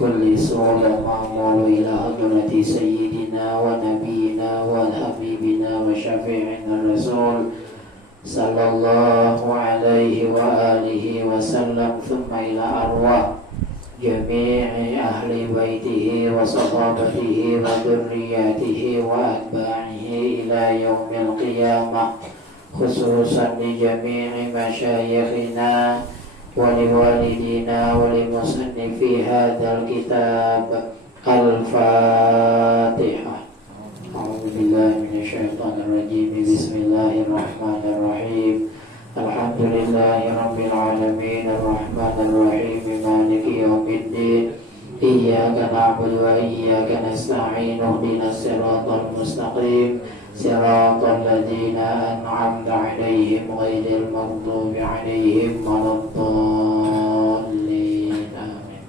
كل سوء المأمول إلى حضرة سيدنا ونبينا وحبيبنا وشفيعنا الرسول صلى الله عليه وآله وسلم ثم إلى أرواح جميع أهل بيته وصحابته وذرياته وأتباعه إلى يوم القيامة خصوصا لجميع مشايخنا ولوالدينا ولمصنفي هذا الكتاب. الفاتحة. أعوذ بالله من الشيطان الرجيم. بسم الله الرحمن الرحيم. الحمد لله رب العالمين الرحمن الرحيم مالك يوم الدين إياك نعبد وإياك نستعين اهدنا الصراط المستقيم صراط الذين أنعمت عليهم غير المغضوب عليهم ولا الضالين آمين.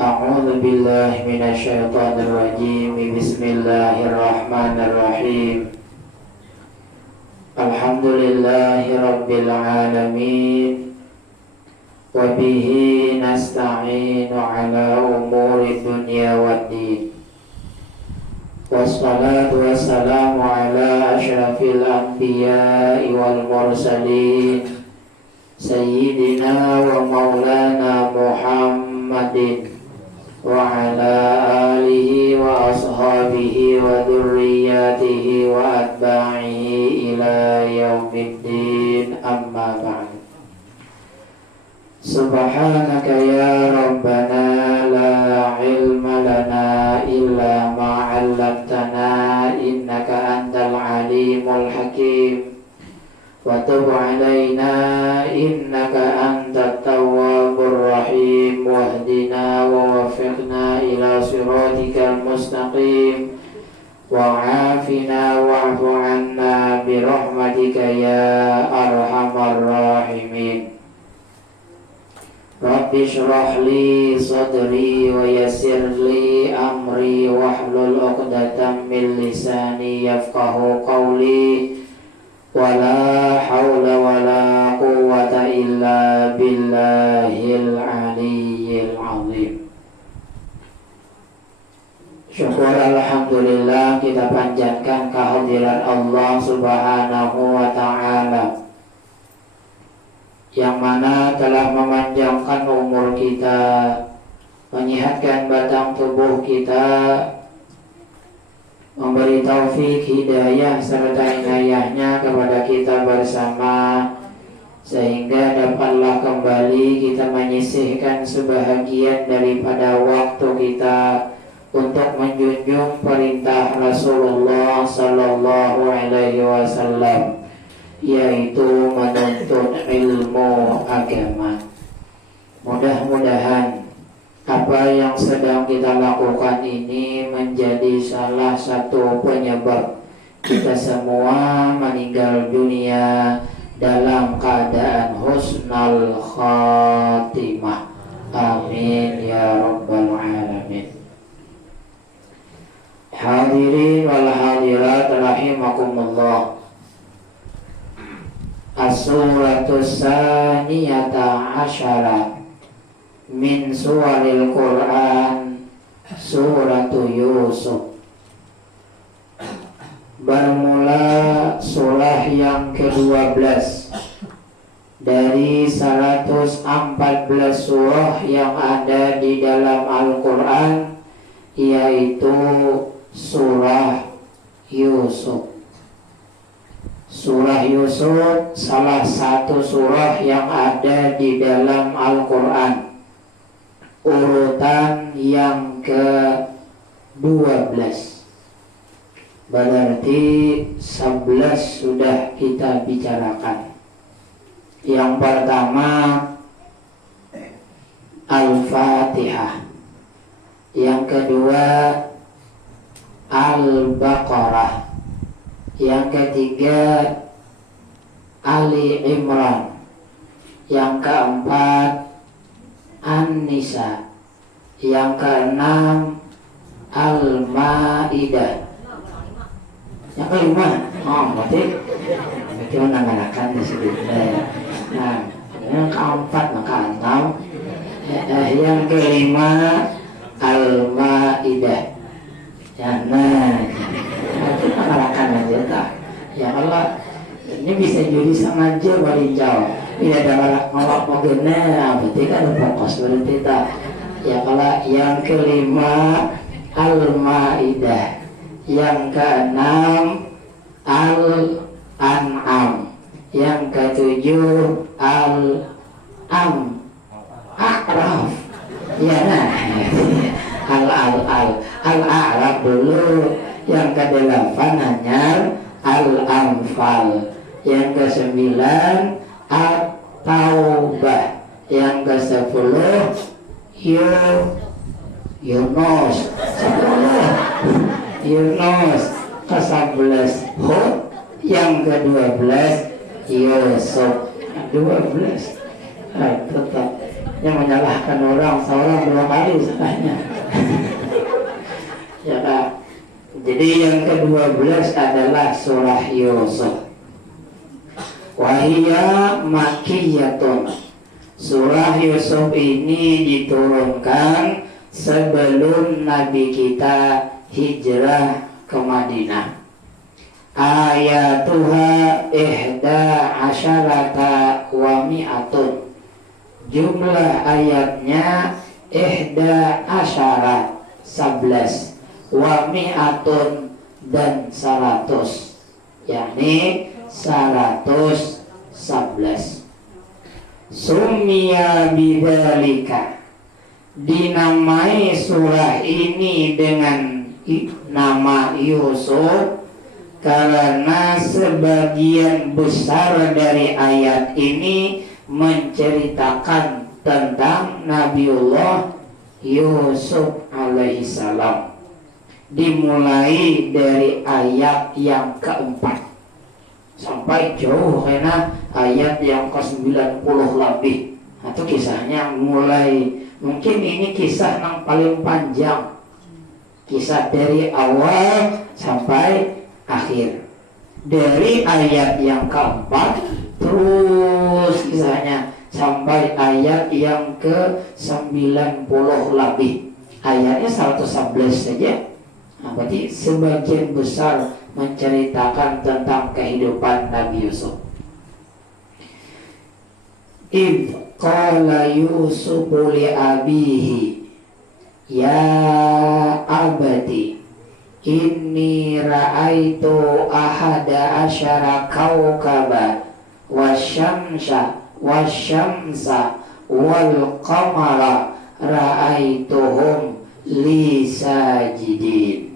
أعوذ بالله من الشيطان الرجيم. بسم الله الرحمن الرحيم. الحمد لله رب العالمين وبه نستعين على أمور الدنيا والدين والصلاة والسلام على أشرف الأنبياء والمرسلين سيدنا ومولانا محمد وعلى آله وأصحابه وذرياته وأتباعه إلى يوم الدين. أما بعد. سبحانك يا ربنا لا علم لنا إلا ما علمتنا إنك أنت العليم الحكيم وتب علينا إنك أنت التواب الرحيم واهدنا ووفقنا إلى صراطك المستقيم وعافنا واعف عنا برحمتك يا أرحم الراحمين. رب اشرح لي صدري ويسر لي أمري واحلل عقدة من لساني يفقه قولي ولا حول ولا قوة إلا بالله العلي العظيم. Syukur alhamdulillah kita panjatkan kehadiran Allah Subhanahu wa ta'ala yang mana telah memanjangkan umur kita, menyehatkan batang tubuh kita, memberi taufik, hidayah serta inayahnya kepada kita bersama, sehingga dapatlah kembali kita menyisihkan sebahagian daripada waktu kita untuk menjunjung perintah Rasulullah Sallallahu Alaihi Wasallam, yaitu menuntut ilmu agama. Mudah-mudahan apa yang sedang kita lakukan ini menjadi salah satu penyebab kita semua meninggal dunia dalam keadaan husnul khatimah. Amin ya rabbal alamin. Hadirin wal hadirat rahimakumullah. As-suratus saniyata asyara min suwaril Quran suratu Yusuf. Bermula surah yang ke-12 dari 114 surah yang ada di dalam Al-Quran, yaitu surah Yusuf. Surah Yusuf salah satu surah yang ada di dalam Al-Quran, urutan yang ke-12. Berarti 11 sudah kita bicarakan. Yang pertama Al-Fatihah, yang kedua Al-Baqarah, yang ketiga Ali Imran, yang keempat An-Nisa, yang keenam Al-Maidah, yang kelima berarti menanggalkan di situ. Nah, keempat maka enam. Yang kelima Al-Maidah. Ya, nah, itu mengalahkan aja tak. Ya Allah, ini bisa jadi sama aja warijau. Tidak ada ngelak mogena, berarti kan fokus berarti tak. Ya kalau yang kelima Al-Maidah, yang keenam Al-An'am, yang ketujuh Al-A'raf. Ya nah, Al-A'raf dulu. Yang kedelapan hanya Al-Anfal. Yang kesembilan At-Taubah. Yang kesepuluh Yunus. 10 Yunus. Ke-11 Hud. Yang ke-12 Yusuf. 12. Tetap yang menyalahkan orang seorang 2 kali salahnya. Ya Kak. Jadi yang ke-12 adalah surah Yusuf. Wahiyya Makkiyatun. Surah Yusuf ini diturunkan sebelum Nabi kita hijrah ke Madinah. Ayatuha asyarata wa mi'atun. Jumlah ayatnya asyara 11 wa mi'atun dan 100, yakni 111. Summiya bidzalika, dinamai surah ini dengan nama Yusuf karena sebagian besar dari ayat ini menceritakan tentang Nabiullah Yusuf alaihissalam. Dimulai dari ayat yang keempat sampai jauh karena ayat yang ke-90 lebih. Itu kisahnya mulai, mungkin ini kisah yang paling panjang, kisah dari awal sampai akhir. Dari ayat yang keempat terus kisahnya sampai ayat yang ke-90 lebih. Ayatnya 111 saja. Nah, berarti sebagian besar menceritakan tentang kehidupan Nabi Yusuf. Idh qala Yusuf li abihi ya abati inni ra'aitu ahada asyara kawkaba wasyamsa wal qamara ra'aituhum li sajidin.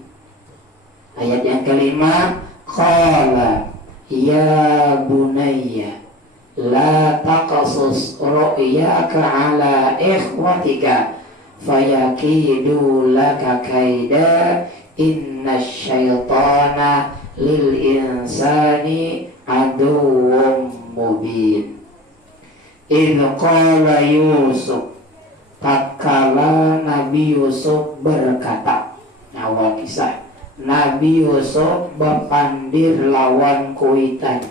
Ayat yang kelima, qala ya bunayya la taqasus ru'yaka ala ikhwatika fayakidu laka kaida inna syaitana lil insani aduwwum mubin. Idh qala Yusuf, tatkala Nabi Yusuf berkata. Awal kisah Nabi Yusuf berpandir lawan kuitan.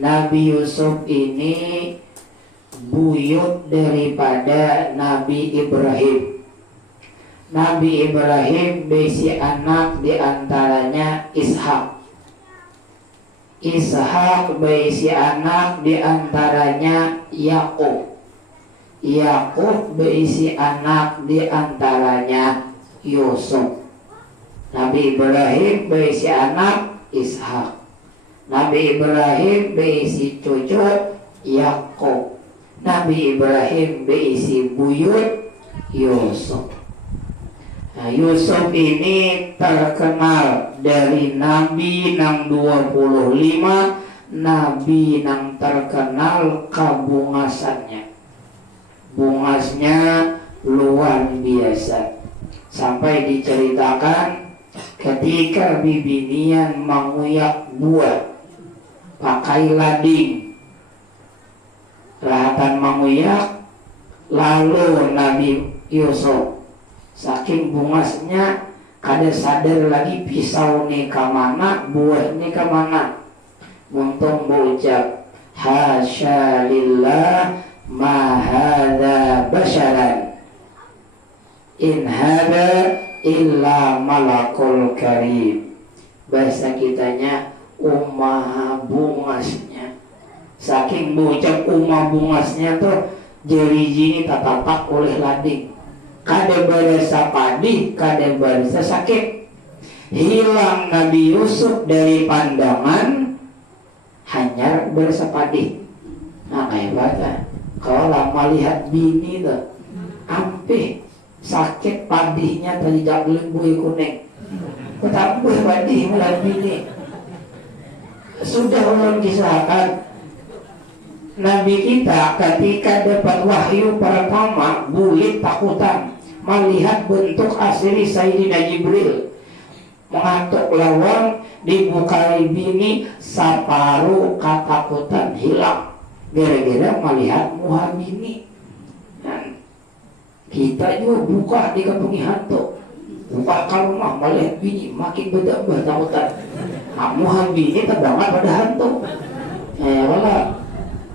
Nabi Yusuf ini buyut daripada Nabi Ibrahim. Nabi Ibrahim berisi anak diantaranya Ishak. Ishak berisi anak diantaranya Yakub. Yakub berisi anak diantaranya Yusuf. Nabi Ibrahim berisi anak Ishak. Nabi Ibrahim berisi cucu Yakub. Nabi Ibrahim berisi buyut Yusuf. Nah, Yusuf ini terkenal dari Nabi nang 25, Nabi nang terkenal kabungasannya. Bungasnya luar biasa. Sampai diceritakan ketika bibinian menguyak buah pakai lading, rahatan menguyak, lalu Nabi Yusuf saking bungasnya kada sadar lagi pisau ni kamana, buah ni kamana. Untung berucap hasya lillah ma hadza basyaran in hadza illa malakul karim. Bahasa kitanya umah bungasnya, saking bocah umah bungasnya tuh jeri jini tatapak oleh lading, kada berasa padi, kada berasa sakit. Hilang Nabi Yusuf dari pandangan, hanya berasa padi. Nah kayak baca kalau lama lihat bini tuh ampe sakit padinya tadi jagling bui kuning ketambah padi mulai bini. Sudah ulun kisahkan Nabi kita ketika dapat wahyu pertama bulit takutan melihat bentuk asli Sayyidina Jibril mengantuk lawang dibukai bini, separuh ketakutan hilang gara-gara melihat muha bini. Dan kita juga buka di kampung hantu, buka ke rumah melihat bini makin bertambah takutan. Muha bini terbangan pada hantu. Wala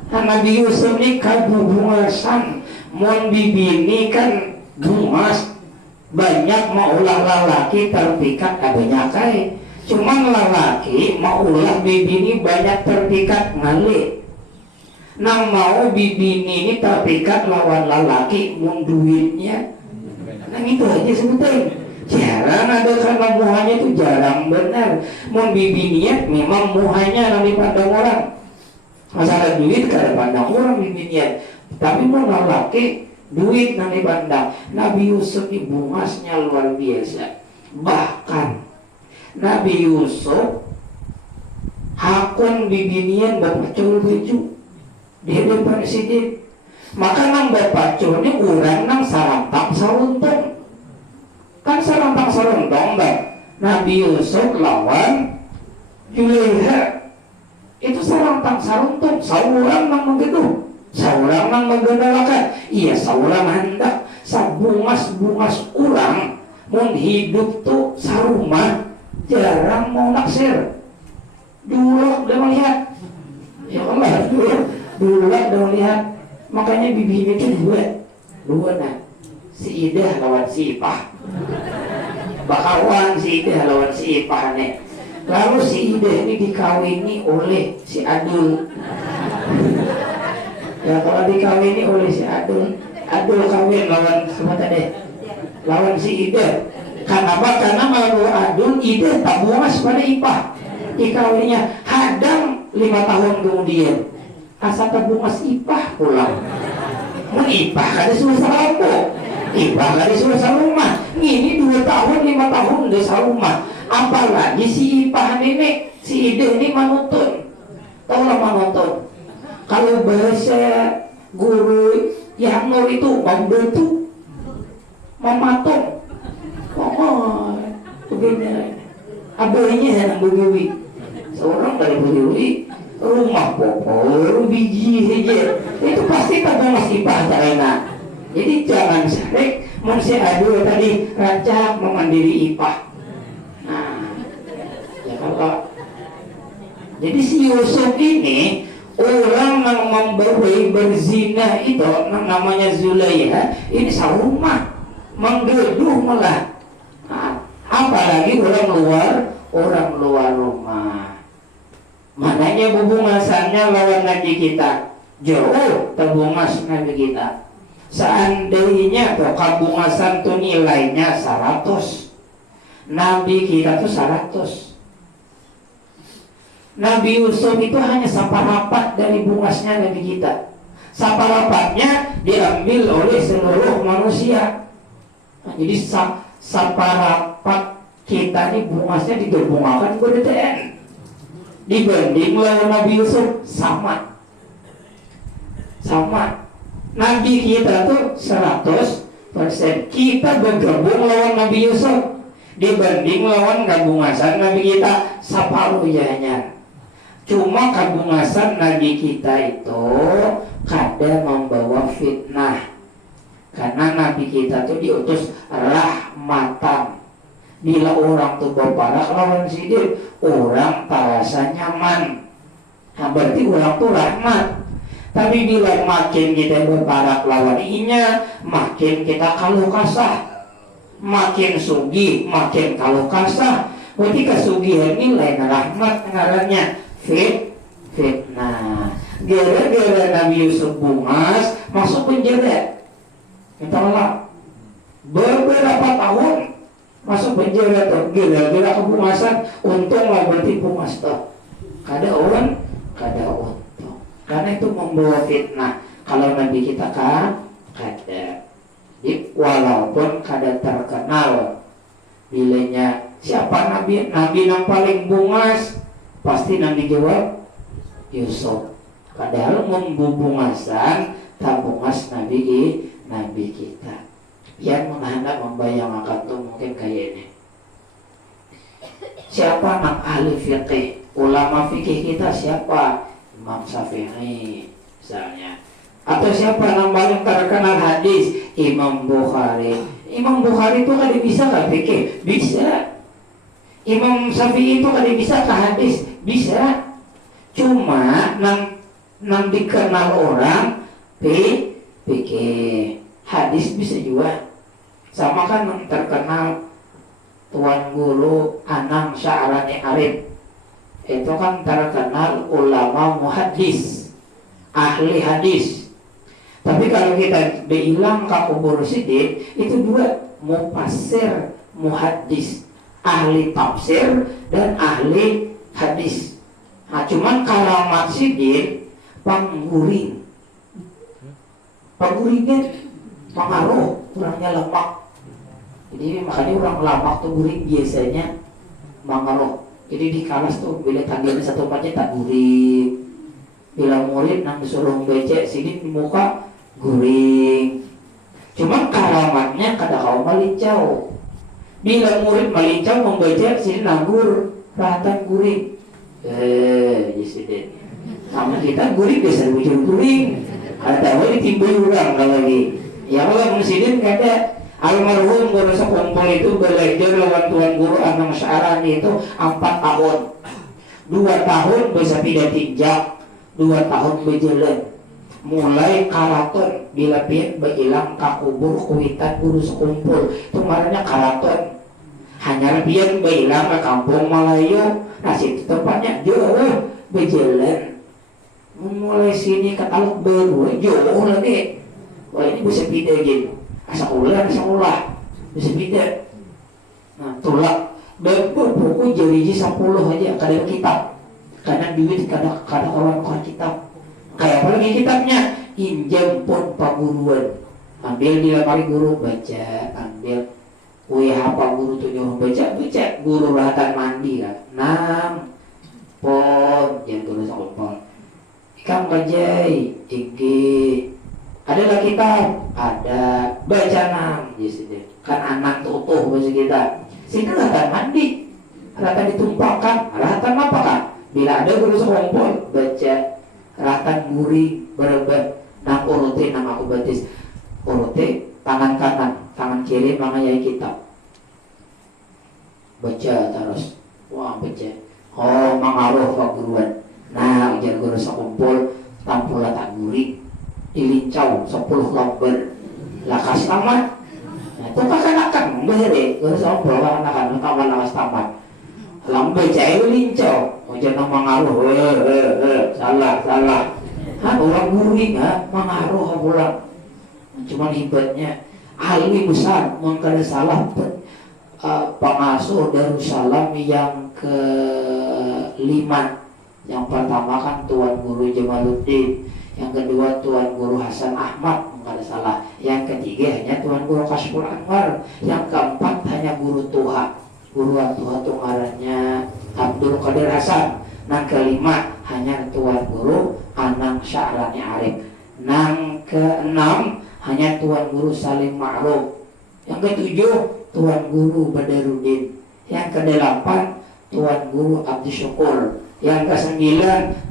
Nabi Yusuf ini kabubungasan mon bibini kan bungas banyak maulah lalaki terpikat banyak kai. Cuman lalaki maulah bibini banyak terpikat ngali. Nang mau bibini ini terpikat lawan lalaki mun duitnya. Nah itu aja sebutin. Jarang ada karena muhanya itu jarang benar. Mun bibininya memang muhanya yang dipandang orang. Masalah duit kada pandang orang bibininya. Tapi mun lalaki duit yang dipandang. Nabi Yusuf ini bungasnya luar biasa. Bahkan Nabi Yusuf hakun bibinian bapacul baju dia depan sidin. Maka nang bapacul ini orang nang sarantang saruntung. Kan sarantang saruntung bah. Nabi Yusuf lawan Julaiha itu sarantang saruntung. Saurang nang begitu. Saurang nang menggendalakan. Iya saurang hendak sabungas-bungas urang mun hidup tuh sarumah jarang mau naksir. Dulu udah melihat. Ya Allah dulu udah melihat. Makanya bibi itu dua nah. Si Idah lawan si Ipah. Bakawan si Idah lawan si Ipah nih. Lalu si Idah ini dikawini oleh si Adul. Ya kalau dikawini oleh si Adul, Adul kawin lawan sama tadi, lawan si Ida. Kenapa? Karena malu Adul, Ida tak bungas pada Ipah. Dikawinnya hadang 5 tahun kemudian. Asal terbungas Ipah pulang. Mun Ipah kada suruh sarapuk, Ipah kada suruh sarumah. Ini 2 tahun 5 tahun udah sarumah. Apalagi si Ipah ini, si Ida ini manutun. Tahu lah manutun. Kalau bahasa guru yang nur itu membentuk, mematung, begini. Abahnya yang begiwi, seorang dari begiwi, rumah popor, biji saja, itu pasti tak masih bahasa enak. Jadi jangan sarik, manusia Adul tadi rancak memandiri Ipah. Nah, ya kalau jadi si Yusuf ini orang yang memberi berzina itu namanya Zulaiha ini sarumah menggeduh malah. Nah, apalagi orang luar rumah. Mananya hubungannya lawan Nabi kita jauh terbungas Nabi kita. Seandainya tuh kabungasan tuh nilainya 100, Nabi kita tuh 100. Nabi Yusuf itu hanya saparapat dari bungasnya Nabi kita. Saparapatnya diambil oleh seluruh manusia. Nah, jadi saparapat kita ini bungasnya digabungkan ke DTN. Dibanding lawan Nabi Yusuf sama. Nabi kita tuh 100%. Kita bergabung lawan Nabi Yusuf. Dibanding lawan gabungasan Nabi kita separuh hanya. Cuma kabungasan Nabi kita itu kada membawa fitnah. Karena Nabi kita itu diutus rahmatan. Bila orang tuh baparak lawan sidir, orang terasa nyaman. Nah berarti orang tuh rahmat. Tapi bila makin kita berbarak lawan inya, makin kita kalau kasah, makin sugi, makin kalau kasah. Berarti kesugihan ini lain rahmat ngarannya fitnah. Gara-gara Nabi Yusuf bungas masuk penjara, minta maaf beberapa tahun masuk penjara tuh. Gara-gara kebungasan, untunglah berarti bungas tuh. Kada untung. Karena itu membawa fitnah. Kalau Nabi kita kan kada. Jadi walaupun kada terkenal, bilanya siapa Nabi yang paling bungas, pasti Nabi jawab Yusuf. Padahal membubungasan tabungas Nabi kita. Yang menghendak membayangkan tuh mungkin kayak ini. Siapa nak ahli fikih? Ulama fikih kita siapa? Imam Syafi'i misalnya. Atau siapa yang paling terkenal hadis? Imam Bukhari. Imam Bukhari itu kan bisa nggak fikih? Bisa. Imam Syafi'i itu kan bisa ke hadis? Bisa. Cuma nang dikenal orang fikih, hadis bisa juga. Sama kan yang terkenal Tuan Guru Anang Sya'rani Arif, itu kan terkenal ulama muhaddis, ahli hadis. Tapi kalau kita bilang ke kubur sidin, itu dua, mufassir, muhaddis, ahli tafsir dan ahli hadis. Nah, cuman karamat sidin pangguring, panggurinya pengaruh kurangnya lemak. Jadi makanya orang lamak tuh guring biasanya mengaruh. Jadi di kelas tuh bila tanggilnya satu pacar tak guring. Bila murid nang disuruh becek sini di muka guring. Cuman karamatnya kada kau melincau. Bila murid melincau membecek sini nanggur rahatan guring. Jadi sama kita guring biasa bujur guring. Ada tahu ini timbul orang kalau lagi. Ya kalau muslimin kada. Almarhum guru sekumpul itu belajar lawan Tuan Guru Anang Sya'rani itu 4 tahun. 2 tahun bisa tidak tinjak, 2 tahun berjalan. Mulai karaton bila pian berhilang kakubur kuitan guru sekumpul. Itu marahnya karaton. Hanya pian berhilang ke kampung Melayu. Nah situ tempatnya jauh berjalan. Mulai sini ke Taluk Baru jauh lagi. Wah ini bisa pindah gitu. Asa ulah bisa pindah. Nah tulak buku jadi 10 aja kada kitab. Kadang duit kada orang kitab. Kayak apa lagi kitabnya? Injam pun paguruan. Ambil di lemari guru baca, ambil apa guru tuh nyuruh baca, guru rahatan mandi kan. Nang pon yang tulis apa? Ikan bajai, tinggi. Adalah kitab, ada baca nang, kan anak tuh bahasa kita. Sini rahatan mandi, rahatan ditumpahkan, rahatan apa kan? Bila ada guru sekumpul baca rahatan guri berebat, nang urutin nang aku batis, urutin tangan kanan, tangan kiri mangayai kitab. Baca terus, wah baca. Oh mengaruh pak guruan. Nah ujian guru sekumpul tampula tak guri. Dilincau 10 lembar lakas tamat. Nah itu kan beri guru sekumpul kan lakas tamat. Lambai cai lincau, ujian nang mengaruh. Salah. Orang guri mengaruh pulang. Cuman hebatnya ahli besar mengkada salah pengasuh Darussalam yang ke-5. Yang pertama kan Tuan Guru Jamaluddin, yang kedua Tuan Guru Hasan Ahmad mengkada salah, yang ketiga hanya Tuan Guru Kasful Anwar, yang keempat hanya Guru Tuha. Guru Tuha itu ngarannya Abdul Qadir Hasan. Yang kelima hanya Tuan Guru Anang Sya'rani Arif. Yang keenam hanya Tuan Guru Salim Ma'ruf. Yang ketujuh Tuan Guru Badaruddin. Yang kedelapan Tuan Guru Abdi Syukur. Yang ke-9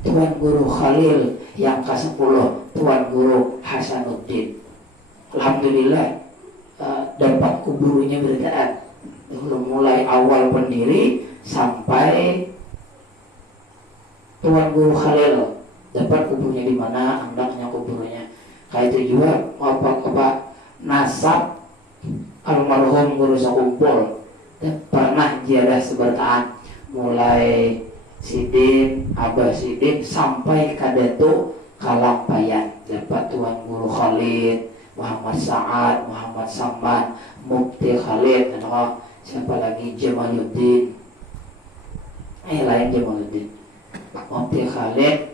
Tuan Guru Khalil. Yang ke-10 Tuan Guru Hasanuddin. Alhamdulillah dapat kuburunya berdaan. Mulai awal pendiri sampai Tuan Guru Khalil dapat kuburnya di mana, andaknya Kayak itu juga apa nasab almarhum guru sakumpul pernah ziarah sebertaan mulai Sidin, Abah Sidin sampai kadatu Kalampayan dapat Tuan Guru Khalid, Muhammad Sa'ad, Muhammad Samman, Mufti Khalid, siapa lagi Jamaluddin, lain Jamaluddin, Mufti Khalid,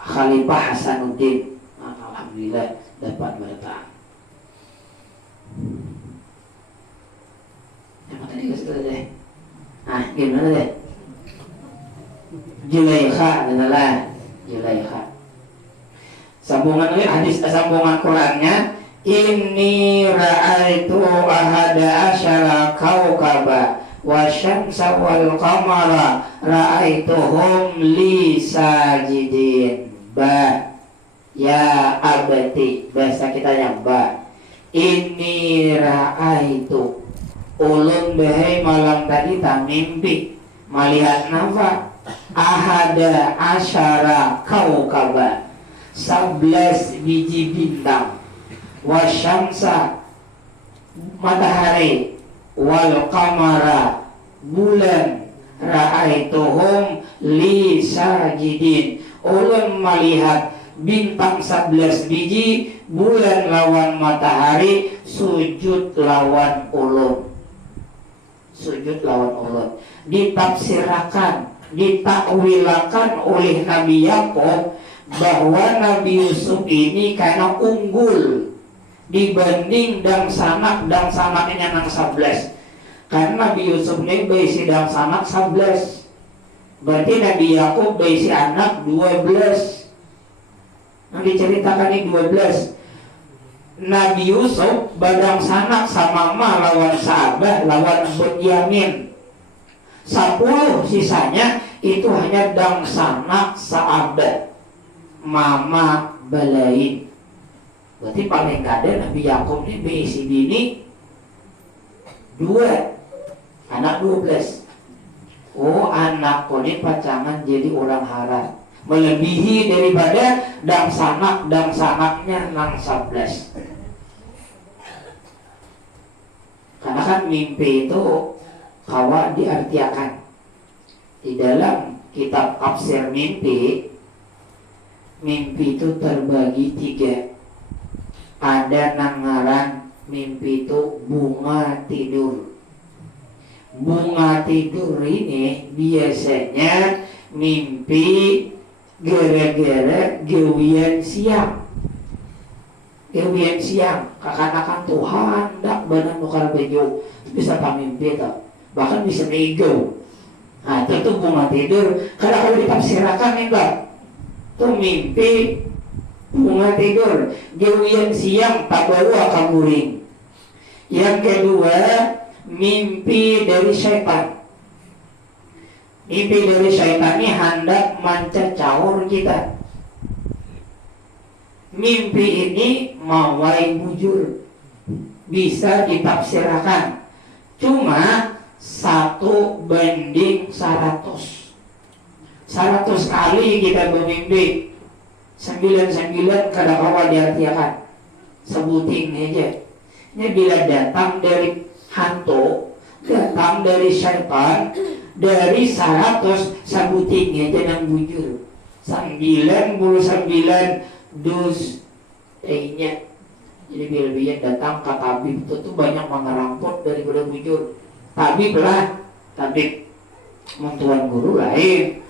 Khalifah Hasanuddin. Alhamdulillah dapat bertahan. Yang tadi kasih deh. Gimana deh? Julaikha adalah Julaikha. Sambungan hadis, sambungan Qur'annya, inni ra'aitu ahada asyara kaukaba wa syamsa wal qamara ra'aituhum li sajidin. Ba ya abati, bahasa kita yang ba. Inni ra'aitu, ulun bahai malam tadi tak mimpi melihat nafa ahada asyara kaukaba, 11 biji bintang, wasyamsa matahari, wal qamara bulan, ra'aituhum li sajidin, ulun melihat bintang 11 biji, bulan lawan matahari sujud lawan ulun. Sujud lawan ulun. Ditafsirakan, ditakwilakan oleh Nabi Yakub bahwa Nabi Yusuf ini karena unggul dibanding dang sanaknya nang 11. Karena Nabi Yusuf ini berisi dang sanak 11. Berarti Nabi Yakub berisi anak 12. Nah diceritakan ini 12. Nabi Yusuf badang sanak sama ma lawan sahabat lawan Bunyamin. 10 sisanya itu hanya dang sanak sahabat mama balain. Berarti paling kada Nabi Yakub ini berisi bini 2, anak 12. Oh, anak ini pacangan jadi orang haram, melebihi daripada dang sanaknya nang 11. Karena kan mimpi itu kawa diartiakan di dalam kitab tafsir mimpi. Mimpi itu terbagi 3. Ada nangaran mimpi itu bunga tidur. Bunga tidur ini biasanya mimpi gara-gara gawian siang. Gawian siang, kakak-kakak Tuhan dak badan nukar bejo bisa pamimpi tak, bahkan bisa nego. Nah itu bunga tidur. Karena kalau ditafsirakan enggak, itu mimpi bunga tidur, gawian siang tak bawa kamuring. Yang kedua, mimpi dari syaitan. Mimpi dari syaitan ini hendak mencacaur kita. Mimpi ini mawai bujur, bisa ditafsirkan. Cuma 1:100. 100 kali kita bermimpi, 99 kadang-kadang diartikan. Sebutin aja. Ini bila datang dari hantu, datang dari syaitan, dari 100 sebutin aja yang bujur. 99 dus nya. Jadi bila datang ke tabib itu tuh banyak mengerampot daripada bujur. Tabib lah, tabib tuan guru lain.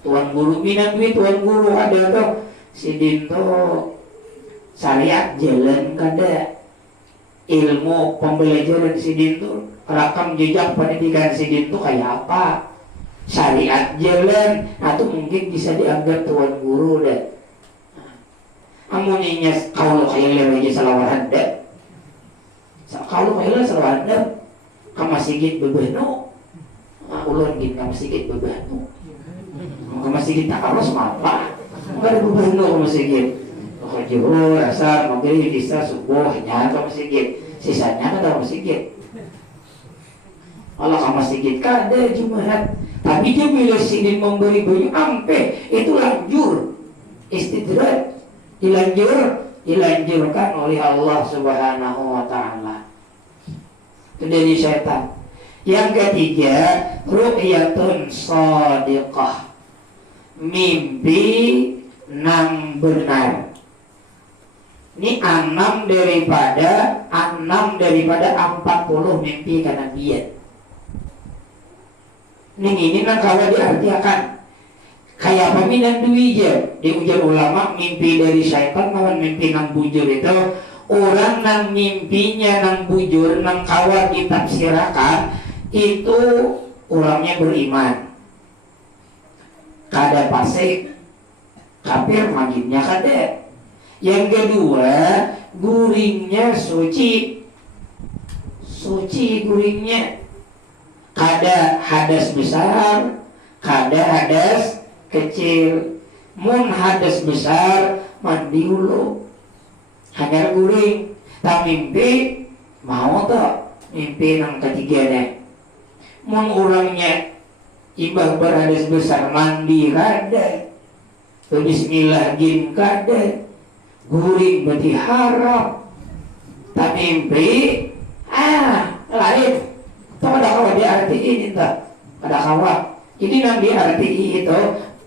Tuan guru minat duit, tuan guru ada tuh sidin tuh syariat jalan kada. Ilmu pembelajaran sidin tuh, rekam jejak pendidikan sidin tuh kayak apa, syariat jalan. Nah tuh mungkin bisa dianggap tuan guru deh. Amuninya kalau kayak lagi salawahan deh. Kalau kayak salawahan deh, kama sigit bebeno. Ulun gin kama sigit bebeno. Kama sigit tak harus apa? Enggak ada bebeno kama sigit. Juhur, asar, maghrib, isya, subuh, hanya kama sigit. Sisanya kan kama sigit. Allah kama sigit kada Jumat. Tapi dia bila sidin memberi baju ampe, itu lanjur istidraj. Dilanjur dilanjurkan oleh Allah Subhanahu wa Ta'ala. Itu dari setan. Yang ketiga, ru'yatun shadiqah, mimpi nang benar. Ini 6 daripada 40 mimpi kenabian. Ini nang kawa diartiakan kayak peminan duija di ujar ulama. Mimpi dari syaitan lawan mimpi nang bujur itu, orang nang mimpinya nang bujur nang kawa ditafsirakan itu orangnya beriman, kada fasik kafir maginnya kada. Yang kedua, guringnya suci guringnya, kada hadas besar, kada hadas kecil. Mun hadas besar mandi dulu, hanya guring. Tak mimpi mau tak mimpi yang ketiga deh. Mun orangnya ibah berhadas besar mandi kada, bismillah gin kada, guring berarti haram. Tak mimpi lain. Tak ada kawan diartiin tak ada kawan. Jadi yang diartiin itu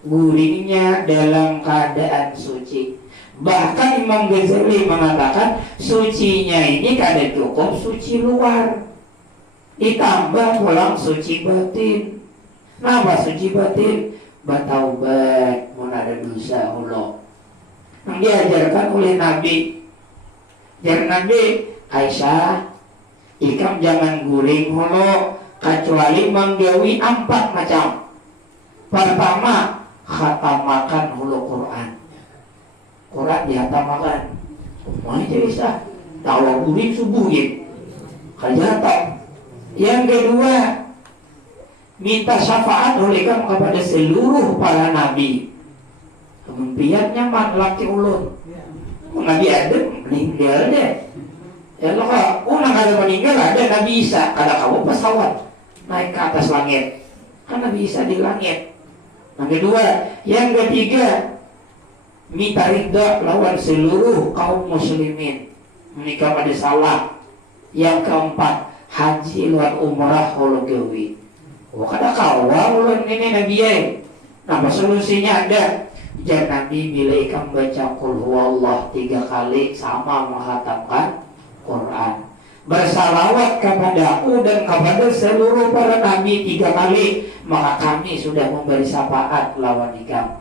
guringnya dalam keadaan suci. Bahkan Imam Ghazali mengatakan sucinya ini kada cukup suci luar, ditambah pulang suci batin. Napa suci batin? Bertaubat mun ada dosa Allah. Yang diajarkan oleh Nabi. Jar Nabi, Aisyah, ikam jangan guring holo kecuali menggawi 4 macam. Pertama, khatamakan holo Quran dihatamakan. Umay bisa tahu guring subuhin kajata. Yang kedua, minta syafaat oleh kamu kepada seluruh para nabi. Kemudiannya laki ulun. Nabi Adam meninggal deh. Ya lo kok orang kada meninggal ada Nabi Isa, kada kamu pesawat naik ke atas langit. Kan Nabi Isa di langit. Yang kedua, yang ketiga, minta ridha lawan seluruh kaum muslimin menikah pada salah. Yang keempat, haji lawan umrah hologawi. Kada kawal ulun ini Nabi ya. Nah, solusinya ada. Jangan Nabi bila ikam baca qul huwallah 3 kali sama menghatamkan Quran. Bersalawat kepada aku dan kepada seluruh para nabi 3 kali, maka kami sudah memberi syafaat lawan ikam.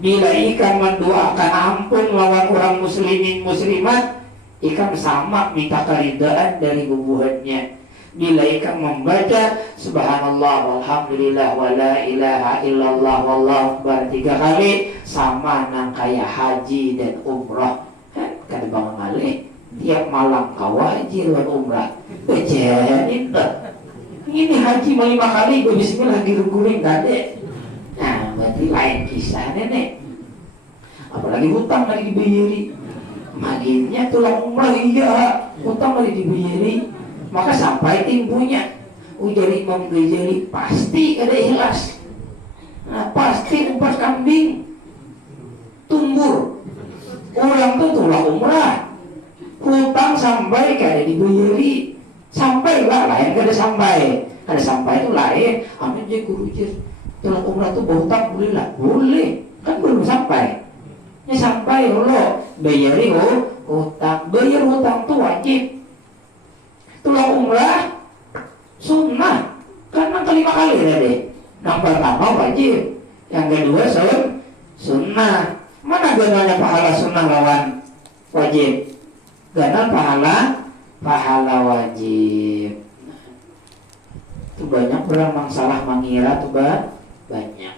Bila ikam mendoakan ampun lawan orang muslimin muslimat, ikam sama minta keridhaan dari bubuhannya. Bila ikam membaca subhanallah walhamdulillah wala ilaha illallah wallahu akbar 3 kali, sama nang kaya haji dan umrah. Kada bang ngalih tiap malam kawa haji dan umrah. Bejanin tak? Ini haji 5 kali bismillah giring-giring kade. Nah, berarti lain kisah nenek. Apalagi hutang lagi dibayari. Maginnya tulang umrah iya, hutang lagi dibayari. Maka sampai timbunya ujar Imam Ghazali pasti ada ikhlas. Nah, pasti umpas kambing tumbur. Orang tuh tulang umrah, hutang sampai kada dibayari, sampai lah lain kada sampai itu lain. Amin je guru je tulang umrah tuh berhutang boleh lah, boleh kan belum sampai. Ini sampai lo bayari hutang, bayar hutang tuh wajib. Tulang umrah sunnah karena 5 kali tadi. Yang pertama wajib, yang kedua sunnah. Mana gananya pahala sunnah lawan wajib? Gana pahala wajib. Itu banyak orang salah mengira tuh banyak.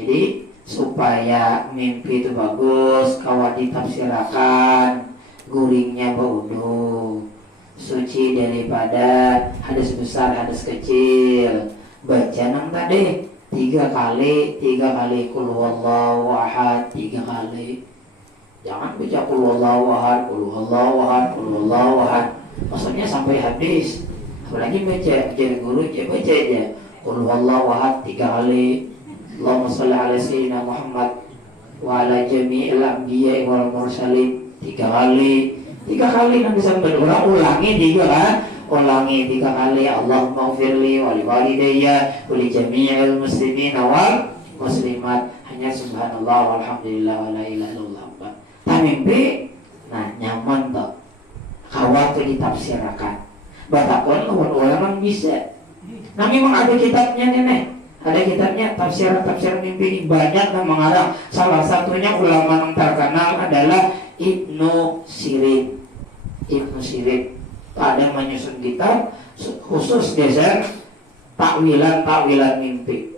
Jadi supaya mimpi itu bagus, kawan ditafsirakan guringnya berwudu, suci daripada hadas besar hadas kecil. Baca nang tadi 3 kali qul huwallahu ahad 3 kali. Jangan baca qul huwallahu ahad, qul huwallahu ahad, qul huwallahu ahad. Maksudnya sampai habis. Apalagi baca jadi guru baca aja qul huwallahu ahad 3 kali. Allahumma shalli ala sayyidina Muhammad wa ala jami'il anbiya wal mursalin 3 kali nanti sampai ulangi 3 kan, ulangi 3 kali. Allahumma ghfirli wa li walidayya wa li jami'il muslimin wal muslimat. Hanya subhanallah walhamdulillah wa la ilaha illallah. Mimpi nah nyaman toh khawatir ditafsirkan batakon ulama bisa. Nah memang ada kitabnya nenek, ada kitabnya tafsir mimpi ini banyak yang mengarang. Salah satunya ulama yang terkenal adalah Ibnu Sirin. Ada menyusun kitab khusus geser takwilan mimpi.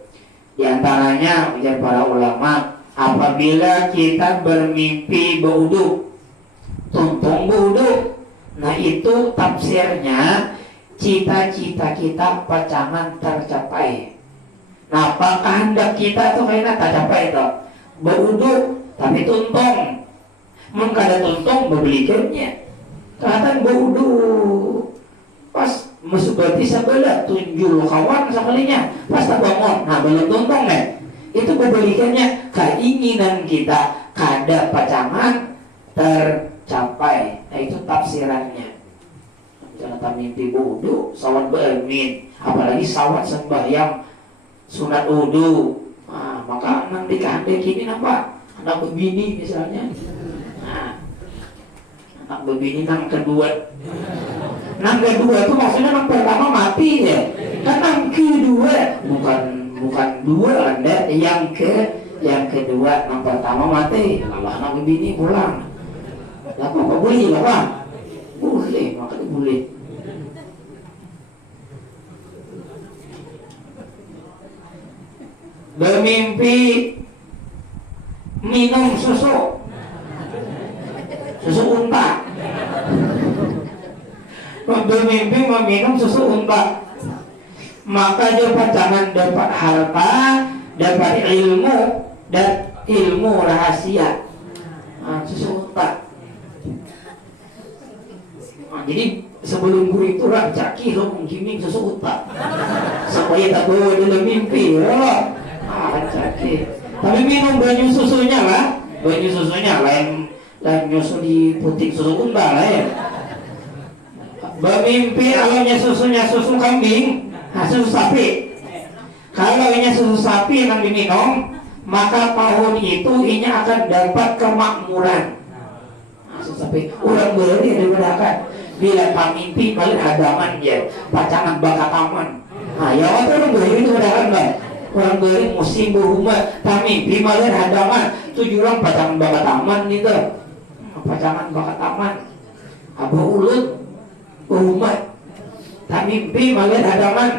Di antaranya ujar para ulama, apabila kita bermimpi beuduk, tuntung beuduk, nah itu tafsirnya cita-cita kita pacangan tercapai. Nah apakah hendak kita tuh kayaknya tercapai itu beuduk tapi tuntung, mengkada tuntung membelikannya kelihatan beuduk pas masuk berarti sebelah tunjul kawan sekalinya pas tak bangun, nah belum tuntung nih. Itu kebalikannya, keinginan kita kada pacangan tercapai. Nah itu tafsirannya. Jangan mimpi wudu, sawat bermin, apalagi sawat sembahyang sunat wudu. Nah, maka nanti kehandek ini apa? Anak berbini misalnya. Nah, anak berbini nang kedua. Nang kedua itu maksudnya nang pertama mati ya. Kan nang kedua bukan 2 Anda, yang kedua, yang pertama mati, Allah anak bini pulang. Apa boleh lah Pak? Boleh, makanya boleh. Bermimpi minum susu unta. Bermimpi meminum susu unta, maka dia pacangan dapat harta, dapat ilmu dan ilmu rahasia. Nah, susu unta. Nah, jadi sebelum guru itu caki mungkin susu unta supaya tak bawa dalam mimpi. Caki. Tapi minum banyu susunya lah, lain nyusu di putik susu unta lah ya. Bermimpi alamnya susunya susu kambing. Nah, susu sapi. Kalau ini susu sapi yang diminum, maka tahun itu ini akan dapat kemakmuran. Nah, susu sapi. Orang beri digunakan bila pamimpi balik hadaman dia, pacangan bakat taman. Nah, ya orang beri digunakan bang. Orang beri musim berumah, pamimpi balik hadaman. 7 orang pacangan bakat taman gitu. Pacangan bakat taman. Abu ulut berumah. Pamimpi balik hadaman.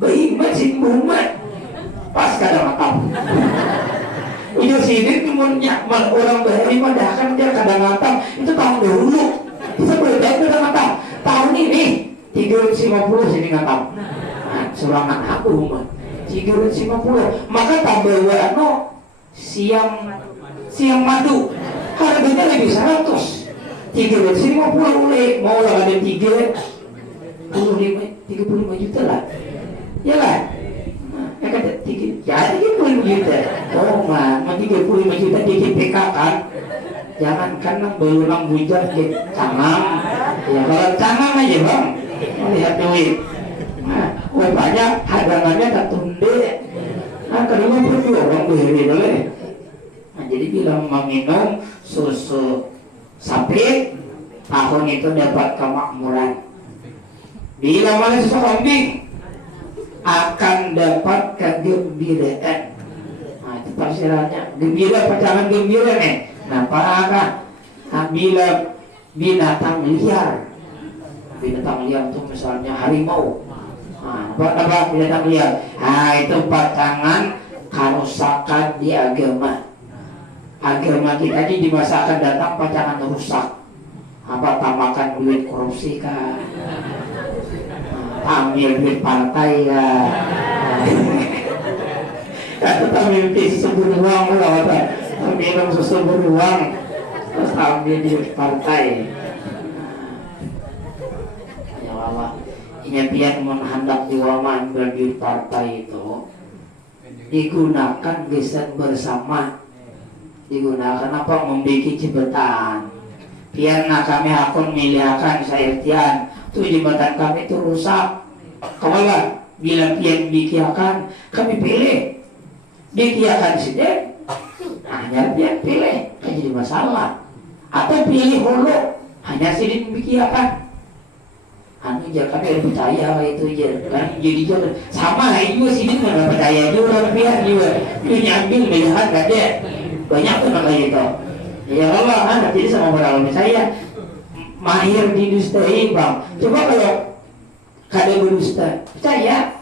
Beriman sih umat pas kadang matam. Udah sini kemudian orang beri padahal dia kadang matam itu tahun dahulu. Sebelumnya kadang matam. Tahun ini 350 sini matam. Nah, surangan aku umat 350. Maka tambah siang madu harganya lebih 100. 350 oleh mau lah ada 35 juta lah. Ya lah, ya kata 35 juta. Oh mah 35 juta di PK kan. Jangan kan berulang bujang ke cangang. Ya kalau cangang aja bang, melihat duit. Nah, banyak hadangannya tak tunde. Nah kedua berdua orang beri boleh. Nah jadi bilang meminum susu sapi tahun itu dapat kemakmuran. Bila mana susu kambing akan dapat kegembiraan. Nah itu tafsirannya. Gembira pacangan gembira nih. Nah apakah bila binatang liar itu misalnya harimau. Nah apa binatang liar? Nah itu pacangan kerusakan di agama. Agama kita ini di masa akan datang pacangan rusak. Apa tamakan duit korupsi kan? Ambil duit partai ya. Kita mimpi susu beruang lah, minum susu beruang, terus ambil duit partai. Ya Allah, impian menghendak diwaman berduit partai itu digunakan geser bersama digunakan apa membikin jembatan. Biarlah kami akan miliakan sairtian tu jembatan kami itu rusak. Kawalah bila pian bikiakan kami pilih bikiakan sih hanya pian pilih kan jadi masalah. Atau pilih hulu hanya sidin bikiakan. Anu aja kami ada percaya itu aja kan jadi juga sama juga sidin mana percaya juga pian juga dia nyambil melihat ada banyak tuh kayak gitu. Ya Allah, anak jadi sama pengalaman saya mahir di dusta ini bang. Coba kalau kada berdusta, percaya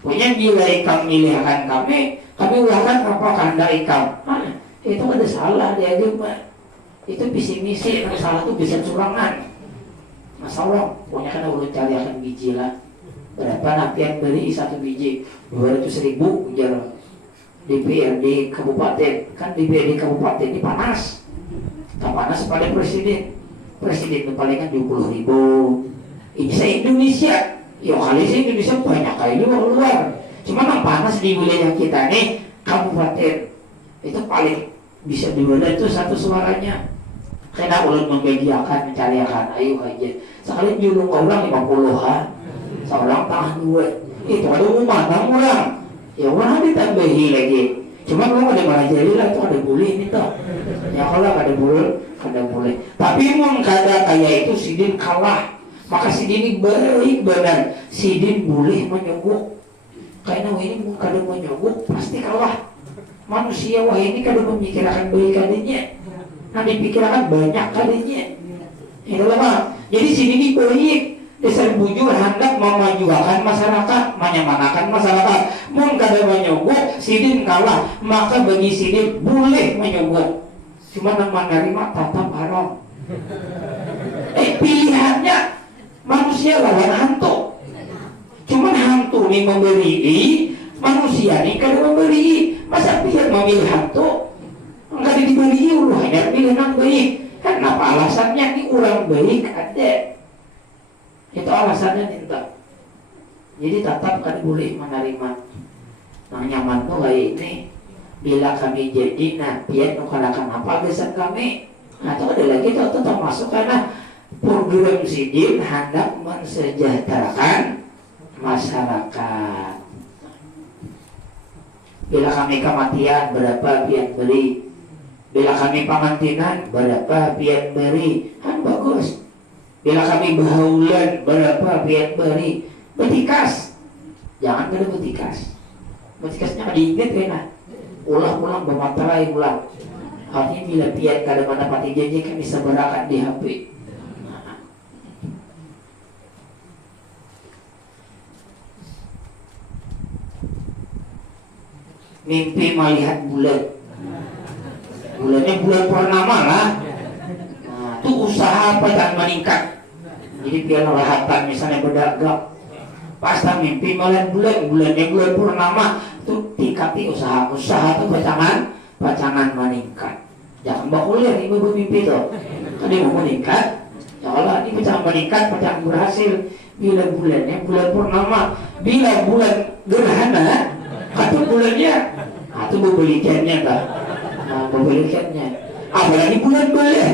punya gila ikam milihan kami ulahkan apa kanda ikam. Itu ada salah dia juga. Itu visi-misi yang salah itu bisa curangan. Masalah, punya kan urut cari akan biji lah. Berapa nanti yang beli satu biji 200.000 ujar DPRD kabupaten kan DPRD kabupaten ini panas. Tak panas pada presiden itu paling kan 20.000. Ini saya Indonesia ya kali saya Indonesia banyak kali juga luar cuma yang panas di wilayah kita nih kabupaten itu paling bisa dibelah itu satu suaranya karena ulun membagiakan mencariakan ayo aja sekali julung orang 50-an seorang tahan dua itu ada umat orang ya orang ditambahi lagi cuma kalau ada malajari lah itu ada boleh ini toh ya kalau ada boleh tapi mau kada kayak itu sidin kalah maka sidin baik benar sidin boleh menyogok karena ini mau kada menyogok pasti kalah manusia wah ini kada memikirkan baik kadinya nanti pikirkan banyak kadinya itulah Pak jadi sidin baik dasar bujur hendak memajukan masyarakat menyemanakan masyarakat mau kada menyogok sidin kalah maka bagi sidin boleh menyogok cuma yang menerima tatap haram pilihannya manusia lawan hantu cuma hantu ini memberi manusia ini kada memberi masa pihak memilih hantu enggak diberi ulah hanya pilih yang baik kenapa alasannya ini orang baik ada itu alasannya minta jadi tetap kada boleh menerima nah nyaman tuh kayak ini bila kami jadi nah biar nukalakan apa besan kami atau ada lagi itu tetap masuk karena program sidin hendak mensejahterakan masyarakat. Bila kami kematian berapa pian beri, bila kami pengantinan berapa pian beri, kan bagus. Bila kami berhaulan berapa pian beri, betikas, jangan kada betikas. Betikasnya diingat kena, ulang-ulang bermaterai ulang. Artinya bila pian kada mana pati janji kan bisa berakan di HP. Mimpi melihat bulan, bulannya bulan purnama lah. Nah, itu usaha apa dan meningkat. Jadi biar rahatan misalnya berdagang, pasti mimpi melihat bulan, bulannya bulan purnama, itu tingkati usaha itu pacangan meningkat. Jangan bakulir ibu mimpi itu. Tadi mau meningkat, ya Allah ini pacangan meningkat, pacangan berhasil. Bila bulannya bulan purnama, bila bulan gerhana. Atau bulannya, atau bebelikannya tak, bebelikannya. Apalagi bulan bulan,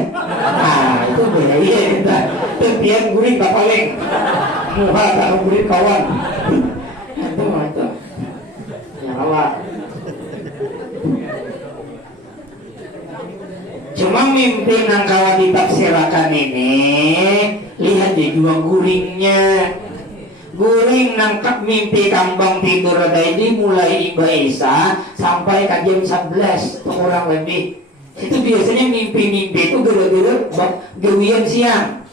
itu beda iya tak. Tepian guring kapaling, muha tak guring kawan. Itu, ya Allah. Cuma mimpi yang kawan ditafsirkan ini, lihat deh dua guringnya. Guring nangkap mimpi kambang tidur tadi mulai Iba Isa sampai ke jam 11 kurang lebih. Itu biasanya mimpi-mimpi itu gara-gara gawian siang.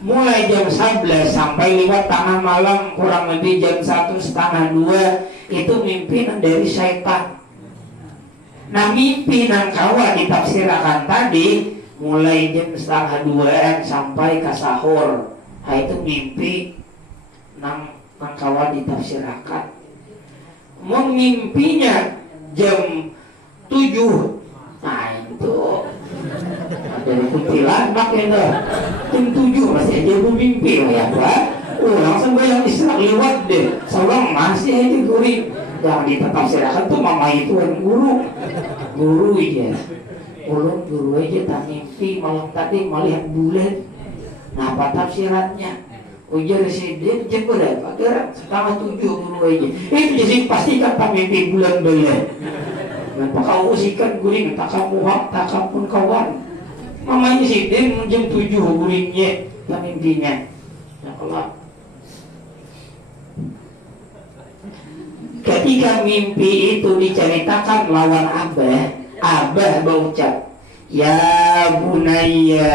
Mulai jam 11 sampai lewat tengah malam kurang lebih jam 1:30 itu mimpi dari syaitan. Nah mimpi nang kawa ditafsirkan tadi mulai jam 1:30 sampai ke sahur. Nah itu mimpi nang kawan ditafsirkan memimpinya jam 7 nah itu dari kuntilanak itu jam 7 masih aja memimpi ya Pak langsung bayang istilah lewat deh seorang masih aja guring yang ditafsirkan tuh mama itu guru aja ulun guru aja tak mimpi malam tadi melihat bulan. Nah apa tafsirannya? Ujar Sidin jebret akhirnya 6:30 guru aja. Itu jadi pastikan tak mimpi bulan bulan. Dan pakau usikan guring tak kamu hak tak kamu kawan. Mamanya Sidin jam 7 guringnya tak mimpinya. Ya Allah. Ketika mimpi itu diceritakan lawan Abah berucap, ya bunayya,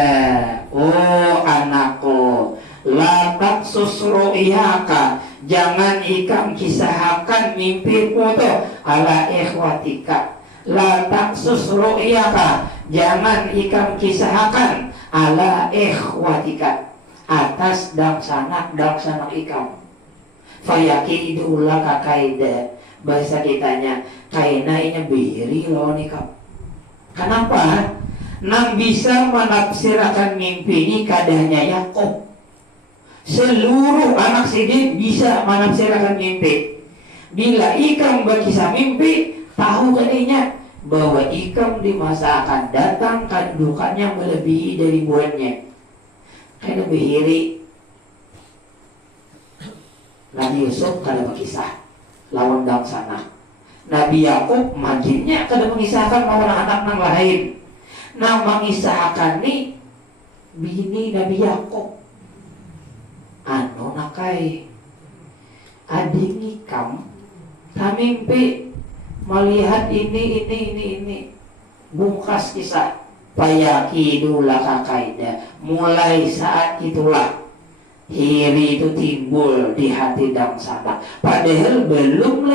oh anakku, la taksus ru'yaka, jangan ikam kisahkan mimpimu tuh ala ikhwatika. La taksus ru'yaka, jangan ikam kisahkan ala ikhwatika, atas dangsanak ikam. Fayakidu laka kaida, bahasa kitanya kaina ini biri lawan ikam. Kenapa? Nang bisa menafsirkan mimpi ini kadahnya Yakub. Seluruh anak Sidin bisa menafsirkan mimpi. Bila ikam berkisah mimpi, tahu kalinya bahwa ikam di masa akan datang kandungannya melebihi dari buahnya. Karena behiri Nabi Yusuf kada berkisah lawan dangsana. Nabi Yakub majinya kada mengisahkan lawan anak nang lain. Nah mengisahkan ni bini Nabi Yakub. Anu nakai adik ikam tamimpi melihat ini bungkas kisah payakidu laka kaida. Mulai saat itulah iri itu timbul di hati dangsana. Padahal belum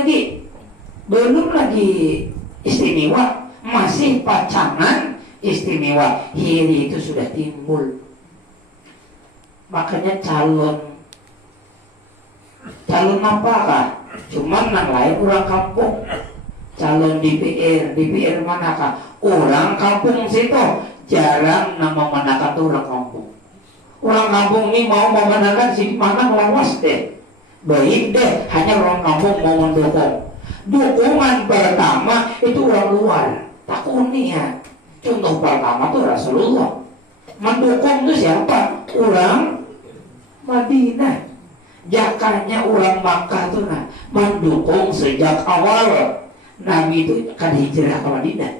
lagi istimewa, masih pacangan istimewa, iri itu sudah timbul. Makanya calon apakah? Cuman nang lain orang kampung. Calon DPR manakah? Orang kampung situ jarang nama manakah tuh orang kampung. Orang kampung ini mau memenangkan si mana lawas deh. Baik deh, hanya orang kampung mau mendukung. Dukungan pertama itu orang luar. Tak unik ya. Contoh pertama itu Rasulullah. Mendukung itu siapa? Orang Madinah. Jakanya orang Makkah itu mendukung sejak awal. Nabi itu kan hijrah ke Madinah.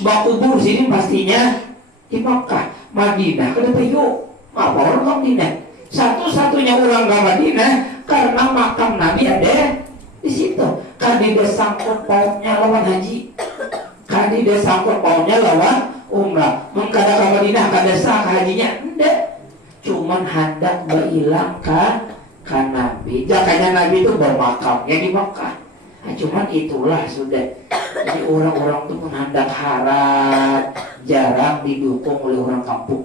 Bakubur sini pastinya di Makkah. Madinah kada tayo. Apa orang Madinah? Satu-satunya orang ke Madinah karena makam Nabi ada di situ. Kadi sangkut pautnya lawan haji, kadi sangkut pautnya lawan umrah. Mengkada ke Madinah kada sah hajinya, enggak. Cuman hendak berhilang ke Nabi. Jakanya Nabi itu bermakamnya di Makkah. Nah, cuman itulah sudah. Jadi orang-orang itu menghendak harap, jarang didukung oleh orang kampung.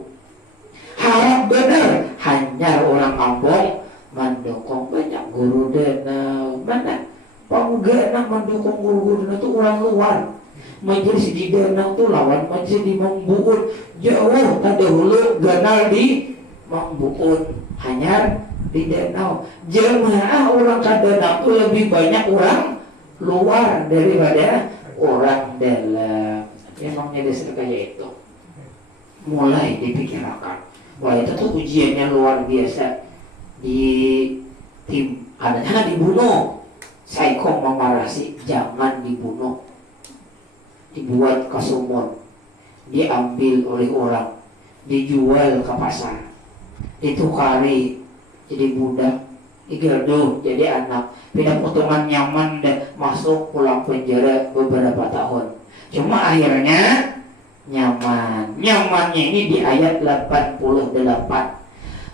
Harap benar, hanya orang kampung mendukung. Banyak guru danau mana pamuga nak mendukung guru-guru itu orang luar. Majelis di danau tu lawan majelis di Mangbuun jauh terdahulu ganal di Mangbuun, hanya di danau. Jemaah orang ke danau tu lebih banyak orang luar daripada orang dalam. Memangnya dasar kayak itu mulai dipikirkan. Wah itu tuh ujiannya luar biasa. Di tim adanya dibunuh. Saiko memarasi jangan dibunuh. Dibuat ke sumur, diambil oleh orang, dijual ke pasar, ditukari jadi budak, digerduh jadi anak, pindah potongan nyaman dan masuk pulang penjara beberapa tahun. Cuma akhirnya nyamannya ini di ayat 88.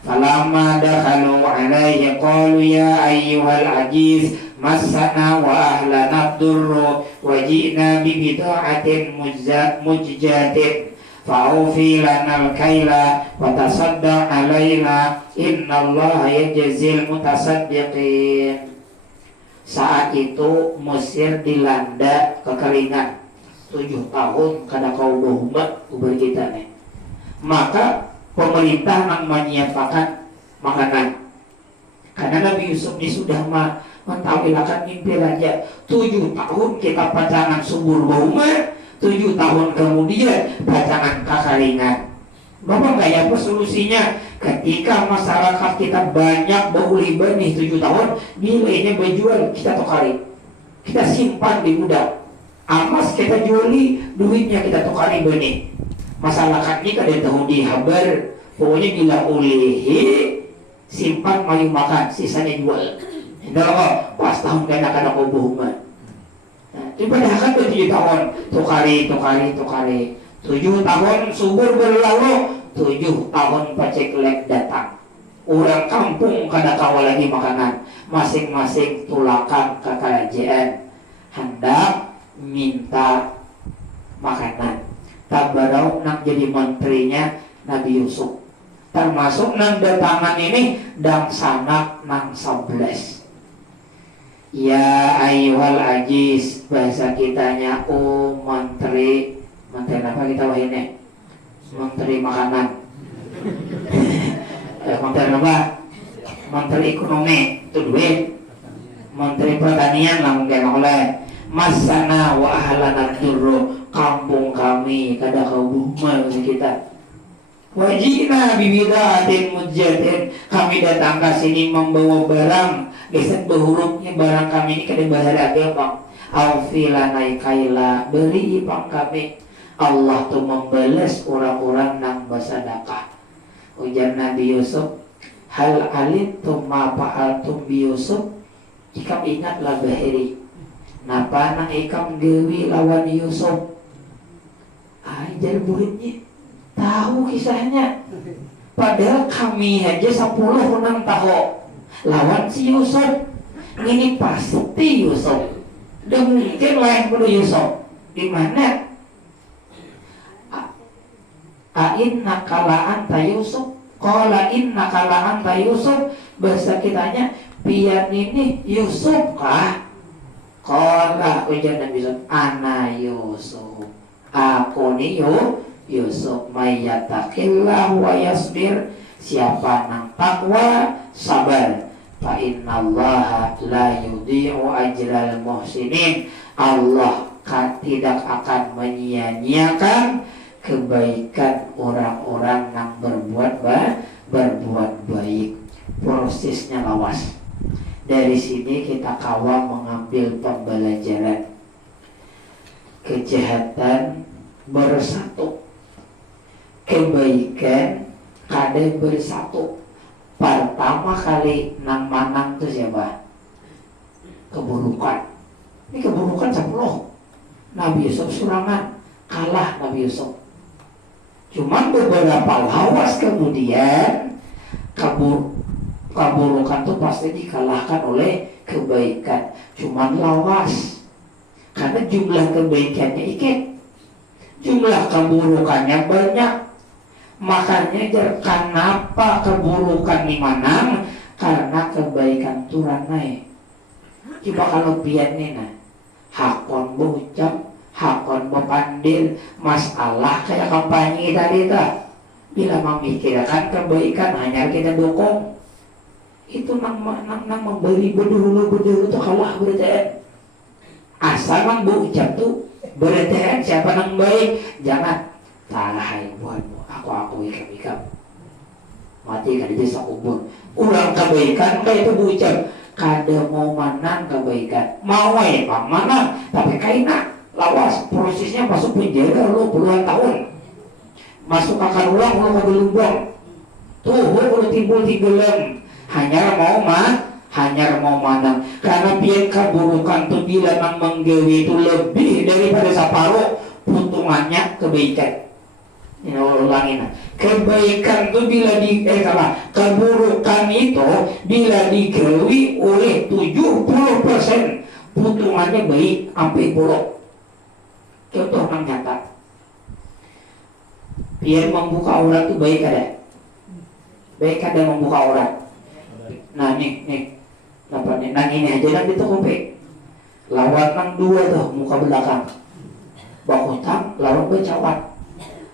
Falamma dakhalu alaihi qalu ya ayyuhal aziz massana wa ahlana ad-durru wa ji'na bi bid'atin mujjatin fa'ufi lana al-kaila wa tasaddaq alaina innallaha yajzil mutasaddiqin. Saat itu Mesir dilanda kekeringan 7 tahun kada kau bohumbat uber kita nih. Maka pemerintah menyiapkan makanan. Karena Nabi Yusuf ini sudah mentampilkan mimpi raja 7 tahun kita pacangan subur bohumbat, 7 tahun kemudian pacangan kakalingan. Bapak kayak apa solusinya? Ketika masyarakat kita banyak beuli benih 7 tahun, nilainya berjual kita tukari, kita simpan di gudang. Amas kita juali, duitnya kita tukari benih. Masyarakat ini kada tahu dihabar, pokoknya bila ulihi simpan mayu makan, sisanya jual. Dah pas tahun kena kada kau bohongan. Coba dah kan 7 tahun, tukari. 7 tahun subur berlalu, 7 tahun paceklek datang. Orang kampung kada kawa lagi makanan, masing-masing tulakan ke kerajaan hendak minta makanan. Tabarau nak jadi menterinya Nabi Yusuf. Termasuk nang datangan ini dang sanak nang 11. Ya ayyuhal ajiz, bahasa kitanya menteri apa kita wahine? Menteri makanan. Menteri apa? Menteri ekonomi, itu duit. Menteri pertanian lah mungkin oleh. Masana wa ahlana durru, kampung kami kada kaubuma kita. Wajibna bibidatin mujadin, kami datang ke sini membawa barang. Geset berhurufnya barang kami ini kada bahagia bang. Aufilana kaila, beri bang kami. Allah tuh membalas orang-orang nang bersedekah. Ujar Nabi Yusuf, hal alintum ma fa'altum bi Yusuf, jika ingatlah bahiri napa nang ikam gewi lawan Yusuf. Ajar buritnya tahu kisahnya, padahal kami aja 10 nang tahu lawan si Yusuf. Ini pasti Yusuf, mungkin lain pada Yusuf. Di mana? Inna kala anta Yusuf, qala inna kala anta Yusuf. Bahasa kitanya pian ini Yusuf kah? Qala ujar Nabi Yusuf, ana Yusuf, aku nih Yusuf. Mayyatakillah wa yasbir, siapa nang takwa sabar. Fa innallaha la yudhi'u ajral muhsinin, Allah tidak akan menyia-nyiakan kebaikan orang-orang yang berbuat baik. Prosesnya lawas. Dari sini kita kawa mengambil pembelajaran. Kejahatan bersatu, kebaikan kada bersatu. Pertama kali nang manang itu siapa? Keburukan. Ini keburukan 10. Nabi Yusuf surangan, kalah Nabi Yusuf. Cuman beberapa lawas kemudian keburukan itu pasti dikalahkan oleh kebaikan. Cuman lawas, karena jumlah kebaikannya ikut, jumlah keburukannya banyak. Makanya kenapa keburukan di mana? Karena kebaikan turun naik. Coba kalau pian nih nah, hakon bocap, hakon bepandil, masalah kayak kampanye tadi tak. Bila memikirkan kebaikan hanya kita dukung, itu nang memberi bedulu itu kalah berarti. Asal nang bocap tuh berarti siapa nang baik, jangan talahai buatmu. Aku ikam mati kan desa kubur. Ulang kebaikan kayak itu bocap kada mau manang kebaikan, mau mana tapi kaina lawas. Prosesnya masuk penjara lo puluhan tahun, masuk akan ulang lo mau berlubang tuh lo timbul tenggelam hanya mau manang. Karena biar keburukan tuh bila nang menggawi itu lebih daripada separuh puntungannya kebaikan. Ini ulangin, kebaikan itu bila keburukan itu bila digawi oleh 70% puntungannya baik sampai buruk. Contoh nang nyata, biar membuka aurat itu baik ada membuka aurat. Nah nih apa nih, nang ini aja nanti tuh kopi lawan nang 2 tuh muka belakang bakutang lawan bercawat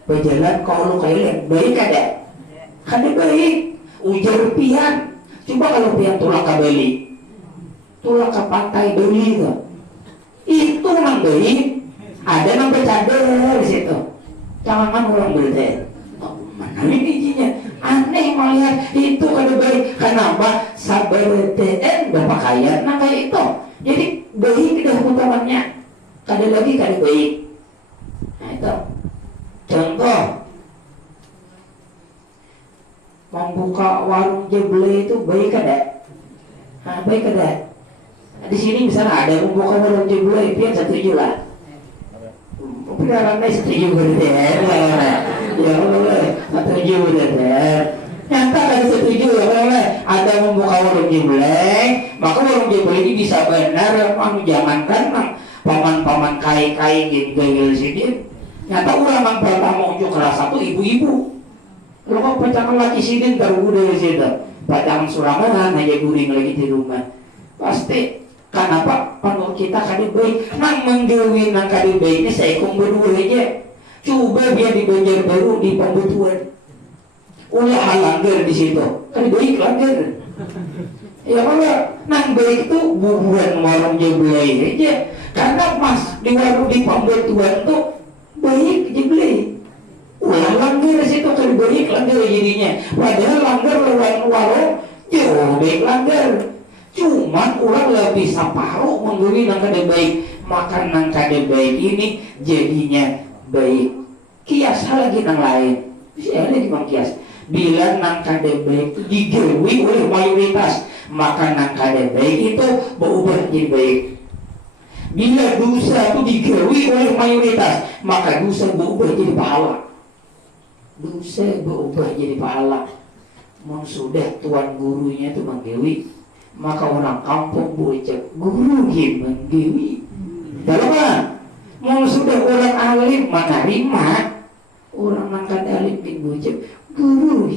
berjalan kalau kalian baik ada baik ujar pian. Coba kalau pian tulang ke Bali, tulang ke pantai Bali itu nang baik Ada yang bercanda di situ. Jangan orang bercanda. Mana ini izinnya? Aneh melihat itu kada baik. Kenapa? Sabar TN berpakaian nah kayak itu. Jadi baik dah utamannya. Kada lagi kada baik. Nah itu. Contoh. Membuka warung jeble itu baik kada? Nah, baik kada? Di sini misalnya ada membuka warung jeble, pian setuju lah. Beneran setuju berarti ya boleh setuju berarti. Nyata kan setuju ya boleh. Ada membuka warung jeble, maka warung jeble ini bisa benar. Jangankan paman-paman kai-kai gitu gayel sini. Nyata orang pertama unjuk rasa tuh ibu-ibu. Kalau kau pacaran laki sidin taruh dari situ, pacaran surangan aja guring lagi di rumah. Pasti kenapa panur kita kali baik, nang menggawi nang kali baik ini saya kong berdua aja. Coba biar di Banjarbaru di Pembutuan, ulah halanggar di situ, kali baik langgar. Ya kalau nang baik itu bubuan warung jeblay aja, karena mas di warung di Pembutuan tuh baik jeblay. Ulah langgar di situ kali baik langgar jadinya. Padahal langgar lawan warung jauh baik langgar. Cuman orang lebih separuh mengguri nang kada baik, maka nang kada baik ini jadinya baik. Kias lagi nang lain. Bisa lagi bang kias. Bila nang kada baik itu digawi oleh mayoritas, maka nang kada baik itu berubah jadi baik. Bila dosa itu digawi oleh mayoritas, maka dosa berubah jadi pahala. Dosa berubah jadi pahala. Mun sudah tuan gurunya itu menggawi, maka orang kampung bocah guru menggawi. Dalam mau sudah orang alim menerima, orang angkat alim di bocah guru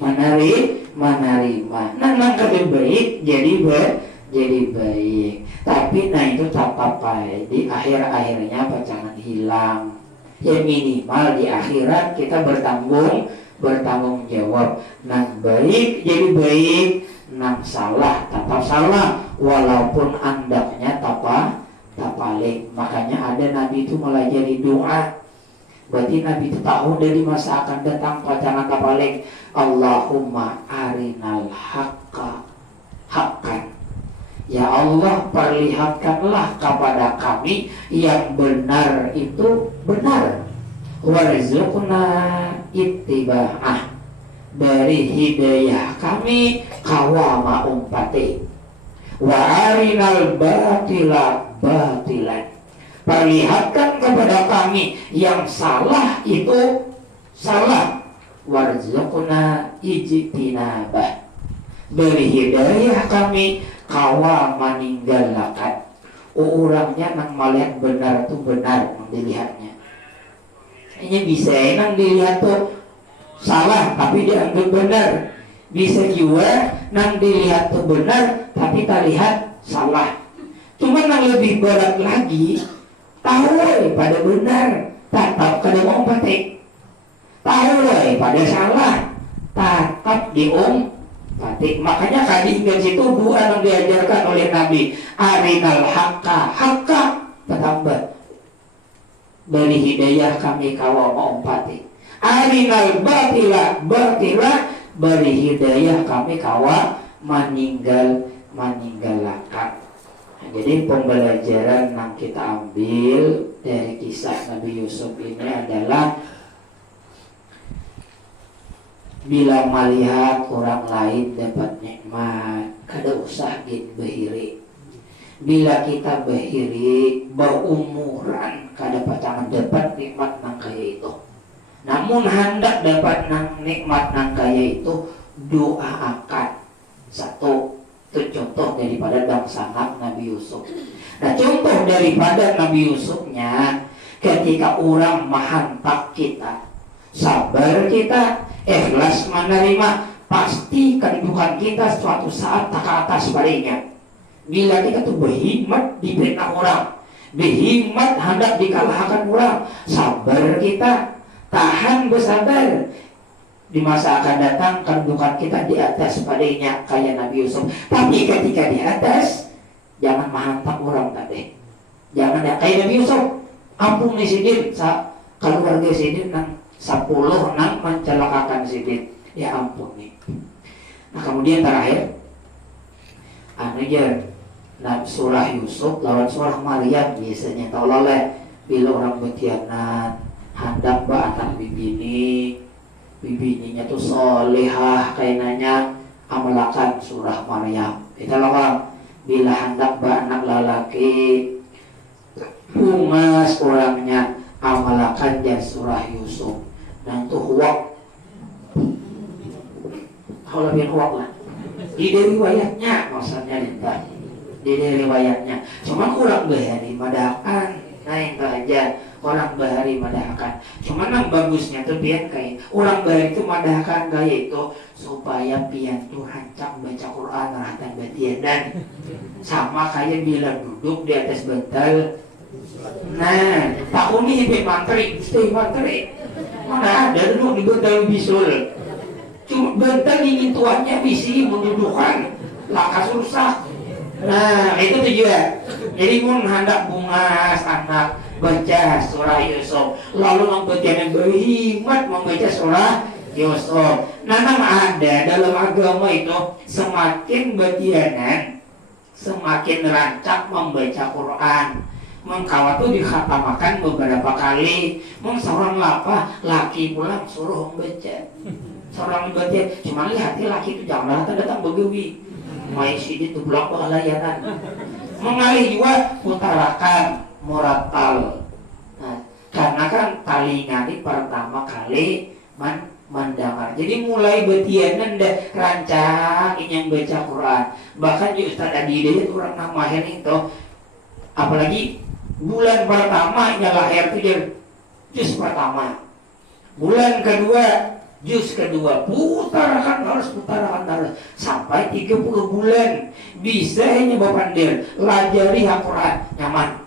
menerima. Nah angkat baik jadi baik. Tapi nah itu tak apa di akhirnya jangan hilang. Ya minimal di akhirat kita bertanggung jawab. Nah baik jadi baik. Nang salah tetap salah walaupun andaknya tak balik. Makanya ada Nabi itu melajari doa. Berarti Nabi itu tahu dari masa akan datang pacaran tak balik. Allahumma arinal haqqa haqqan. Ya Allah, perlihatkanlah kepada kami yang benar itu benar. Warzuqna ittiba'ah. Dari hidayah kami kawama umpati. Wa arinal batila batilan. Perlihatkan kepada kami yang salah itu salah. Warzuqna ijtinabah. Beri hidayah kami kawama ninggalakan. Orangnya nang melihat benar itu benar dilihatnya. Ini bisa nang dilihat tuh salah tapi dianggap benar. Bisa juga nang dilihat tuh benar tapi tak lihat salah. Cuma nang lebih berat lagi, tahu pada benar tetap kada mau patik, tahu pada salah tetap patik. Makanya kali ingat situ doa yang diajarkan oleh Nabi, arinal haqqa tetap beri hidayah kami kawama umpati. Arinal batila beri hidayah kami kawa meninggalkan. Nah, jadi pembelajaran yang kita ambil dari kisah Nabi Yusuf ini adalah bila melihat orang lain dapat nikmat, kada usah behiri. Bila kita behiri berumuran, kada pacangan dapat nikmat nang kaya itu. Namun hendak dapat nikmat nang kaya itu, doa akan satu. Itu contoh daripada dangsangat Nabi Yusuf. Nah contoh daripada Nabi Yusufnya, ketika orang menghantak kita, sabar kita, ikhlas menerima, pasti kedudukan kita suatu saat tak ke atas baliknya. Bila kita tuh berhikmat diberikan orang, berhikmat hendak dikalahkan orang, sabar kita, tahan bersabar. Di masa akan datang kedudukan kita di atas padanya kayak Nabi Yusuf. Tapi ketika di atas, jangan menghantam orang tadi. Jangan kayak Nabi Yusuf. ampun nih sidin keluarga sidin nang 10 nang mencelakakan sidin, ya ampun nih. Nah kemudian terakhir nah surah Yusuf lawan surah Maryam biasanya tahu oleh bila orang betianan hendak anak bibininya tuh solehah kainanya amalakan surah Maryam. Itu loh bila hendak anak lalaki humas orangnya amalakan jar surah Yusuf. Dan tuh huwak kalau lebih huwak lah di riwayatnya maksudnya di riwayatnya cuman kurang bahari madakan naik aja orang bahari madakan cuman yang bagusnya tuh pian kayak orang bahari itu madakan kayak itu supaya pian tuh rancang baca Quran rahatan batian dan sama kayak bila duduk di atas bantal. Nah tahun ini hibit mantri mana ada duduk di bantal bisul cuma bantal ingin tuannya bisi mendudukan laka susah. Nah itu tujuan. Jadi mun hendak bungas anak baca surah Yusuf lalu membetian berhikmat membaca surah Yusuf. Nah ada dalam agama itu semakin betianan semakin rancak membaca Quran. Mengkawat tuh dikhatamakan beberapa kali. Seorang laki pulang suruh membaca. Seorang baca, cuma lihat laki itu jangan datang begawi. Mai sidit tuh blok layanan. Mengalih juga utarakan murattal. Nah, karena kan talingan ini pertama kali mendengar. Jadi mulai betianan rancang yang baca Quran. Bahkan di Ustaz Adi itu orang namahin itu apalagi bulan pertama yang lahir itu juz pertama. Bulan kedua juz kedua putarakan terus sampai 30 bulan bisa hanya bapak pandir lajari Al-Quran nyaman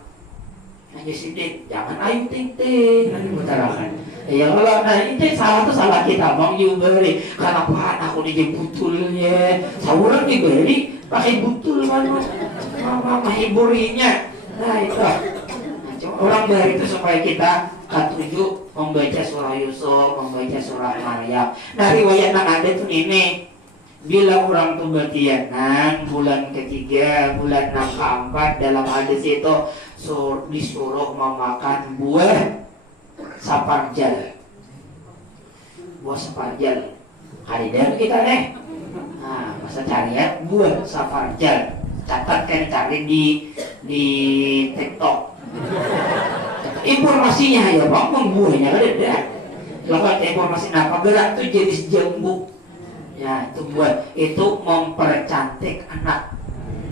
aja sidik jangan ayu ting nanti putarakan ya kalau nah ini salah kita bang diberi karena apa aku dijemputulnya sahuran diberi pakai butul mama hiburinya nah itu orang beri itu supaya kita ketujuh membaca surah Yusuf, membaca surah Maryam. Nah riwayat yang ada tuh ini bila orang tuh betianan bulan ketiga, bulan 6 keempat dalam hadis itu disuruh memakan buah saparjal. Buah saparjal. Hari dan kita nih. Nah masa cari ya buah saparjal. Catat kan cari di TikTok. Informasinya ya bang, buahnya kan ada. Lakukan informasi apa gerak itu jenis jambu. Ya itu buat itu mempercantik anak.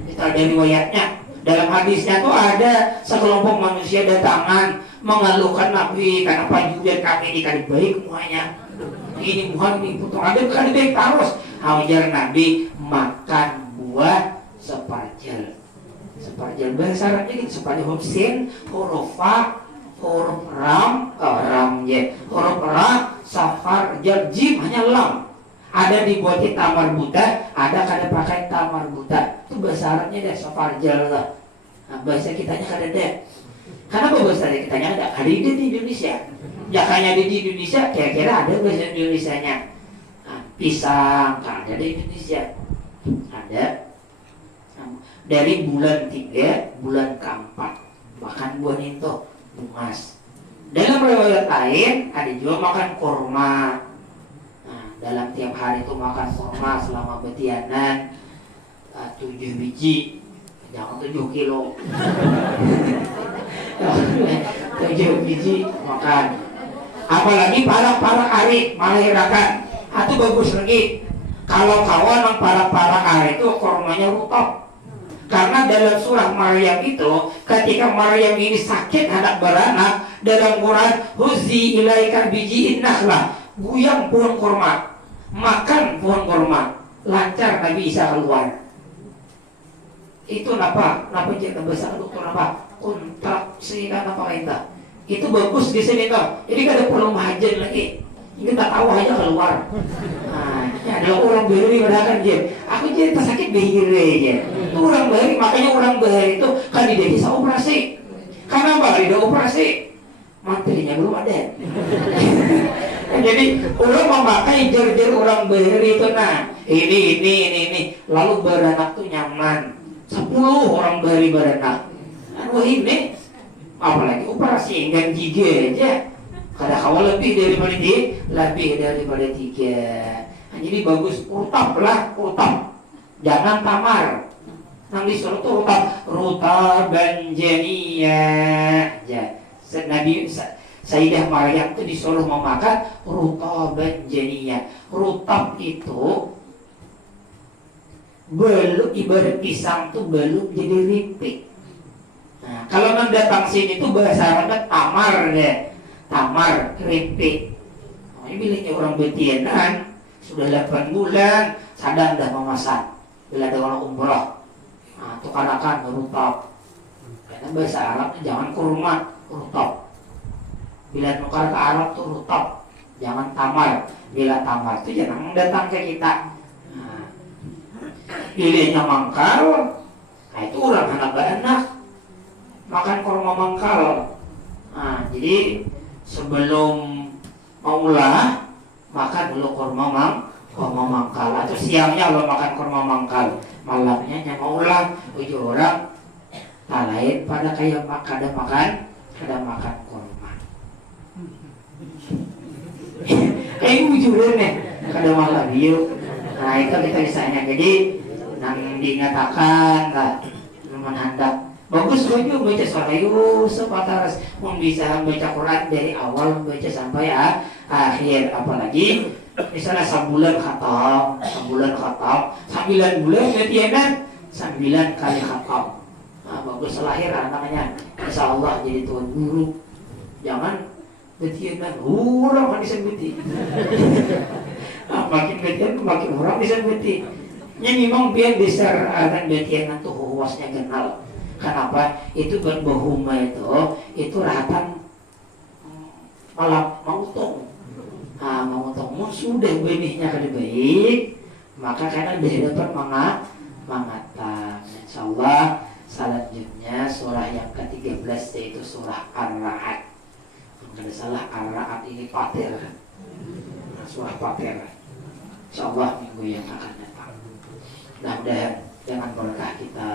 Itu ada riwayatnya. Dalam hadisnya tuh ada sekelompok manusia datangan mengeluhkan Nabi kenapa juga kami dikali baik semuanya. Ini buah ini potong ada kali baik terus. Ajar Nabi makan buah separjal. Separjal bahasa Arabnya gitu separjal hurufin huruf fa huruf huruf ra safar jim hanya lam ada dibuatin tamar buta ada kada pakai tamar buta itu bahasa Arabnya deh safar jal lah. Nah, bahasa kitanya kada deh karena bahasa kitanya ada di Indonesia jakanya di Indonesia kira-kira ada bahasa Indonesianya. Nah, pisang ada di Indonesia ada dari bulan 3 bulan keempat makan buah itu bungas. Dalam riwayat lain ada juga makan kurma. Nah, dalam tiap hari itu makan kurma selama betianan 7 biji, jangan 7 kilo. 7 biji makan. Apalagi para hari melahirkan, itu bagus lagi. Kalau kawan yang para hari itu kurmanya rutop. Karena dalam surah Maryam itu ketika Maryam ini sakit hendak beranak dalam Quran huzi ilaika biji nakhlah guyang pohon kurma makan pohon kurma lancar Nabi Isa keluar. Itu napa jadi besar dokter apa kontraksi kan apa kita itu bagus di sini toh jadi kada perlu mahajan lagi kita tahu aja keluar. Nah, ada orang beri padahal dia. Aku jadi sakit behire ya. Itu orang beri makanya orang beri itu kan di desa operasi. Karena apa? Tidak operasi. mantrinya belum ada. Jadi orang memakai jer-jer orang beri itu ini lalu beranak tuh nyaman 10 orang beri beranak. Wah ini apalagi operasi enggan jige aja kada kawal lebih daripada 3. Jadi bagus urutap, jangan tamar. Nang disuruh tuh rutab banjaniyah aja. Nabi Sayyidah Maryam itu disuruh memakan rutaban janiyah. Rutab itu belum ibarat pisang tuh belum jadi ripik. Nah, kalau nang datang sini tuh bahasa Arabnya tamar ya. Tamar, ripik. Nah, ini bilangnya orang Betienan sudah 8 bulan sadar dah memasak. Bila ada orang umroh, nah, tukarakan rutab. Karena bahasa Arabnya jangan kurma, rutab. Bila nukar ke Arab tuh rutab, jangan tamar. Bila tamar tuh jangan datang ke kita. Nah, pilihnya mangkal, nah itu orang anak makan kurma mangkal. Nah, jadi sebelum maulah makan dulu kurma mangkal, atau siangnya lo makan kurma mangkal, malamnya maulah ujung orang tak lain pada kayak kada makan kurma. Kayak ujungnya nih kada makan biu. Nah itu kita misalnya jadi nang dinyatakan lah menhandap bagus baju baca surah Yusuf ataras pun bisa baca Quran dari awal baca sampai akhir, apalagi misalnya sebulan khatam 9 bulan latihan 9 kali khatam. Nah, bagus lahir namanya insya Allah jadi tuan guru. Jangan latihan orang kan bisa beti. Nah, makin latihan makin orang bisa beti. Ini memang biar besar akan latihan tuh huasnya kenal. Kenapa? Itu berbahuma itu rahatan malah mautung. Nah, mautung sudah benihnya kada baik, maka karena dia dapat mengatakan. Insyaallah selanjutnya surah yang ke-13 yaitu surah Ar-Ra'd. Kalau salah Ar-Ra'd ini Fatir. Surah Fatir. Insyaallah minggu yang akan datang. Mudah-mudahan dengan berkah kita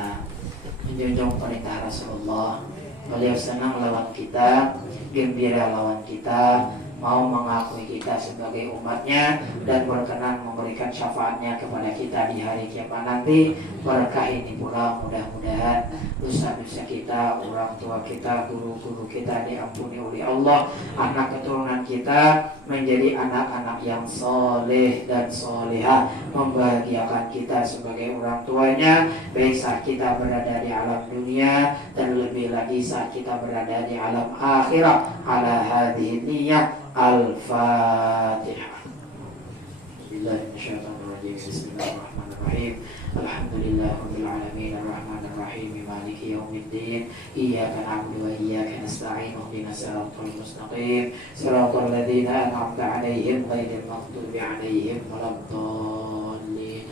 menjunjung perintah Rasulullah, beliau senang lawan kita, gembira lawan kita, mau mengakui kita sebagai umatnya dan berkenan memberikan syafaatnya kepada kita di hari kiamat nanti. Berkah ini pula mudah-mudahan dosa-dosa kita, orang tua kita, guru-guru kita diampuni oleh Allah, anak keturunan kita menjadi anak-anak yang soleh dan solehah, membahagiakan kita sebagai orang tuanya baik saat kita berada di alam dunia dan lebih lagi saat kita berada di alam akhirat. Ala hadhihi niyyah. Al-Fatihah. Bismillahirrahmanirrahim. Alhamdulillahirabbil alamin arrahmanir rahim maliki yaumiddin. Iyyaka na'budu wa iyyaka nasta'in. Ihdinas siratal mustaqim. Siratal ladzina an'amta 'alaihim ghairil maghdubi 'alaihim waladdallin.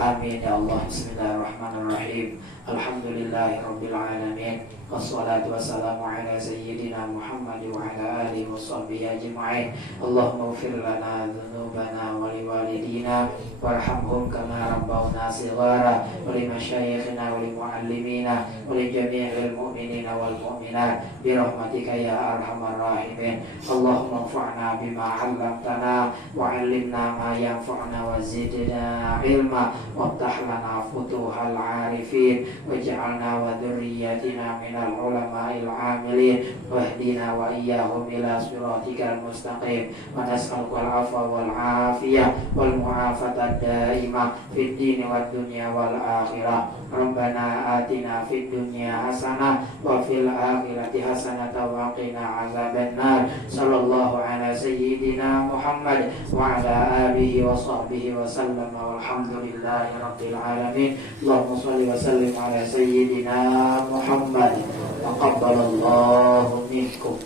Amin ya Allah. Bismillahirrahmanirrahim. Alhamdulillahirabbil alamin. Wassalatu wassalamu ala sayyidina Muhammad wa ala alihi wa sahbihi ajma'in. Allahumma ighfir lana dhunubana wa liwalidina warhamhum kama rabbawna shighara wa li masyayikhina wa li muallimina wa li jami'il mu'minina wal mu'minat bi rahmatika ya arhamar rahimin. Allahumma anfa'na bima 'allamtana wa 'allimna ma yanfa'una wa zidna ilma waftah lana futuhal 'arifin waj'alna wa dhurriyyatina min al-ulama'il 'amilin wahdina wa iyyahum ila siratikal mustaqim wa nas'aluka al-'afwa wal 'afiyah wal mu'afata daimah fid dini wad dunya wal akhirah. Rabbana atina fid dunya hasanah wa fil akhirati hasanah wa qina azabannar. Sallallahu ala sayyidina Muhammad wa ala alihi wa sahbihi wa sallam walhamdulillahi rabbil alamin. Allahumma shalli wa sallim ala sayyidina Muhammad. Taqabbalallahu minkum.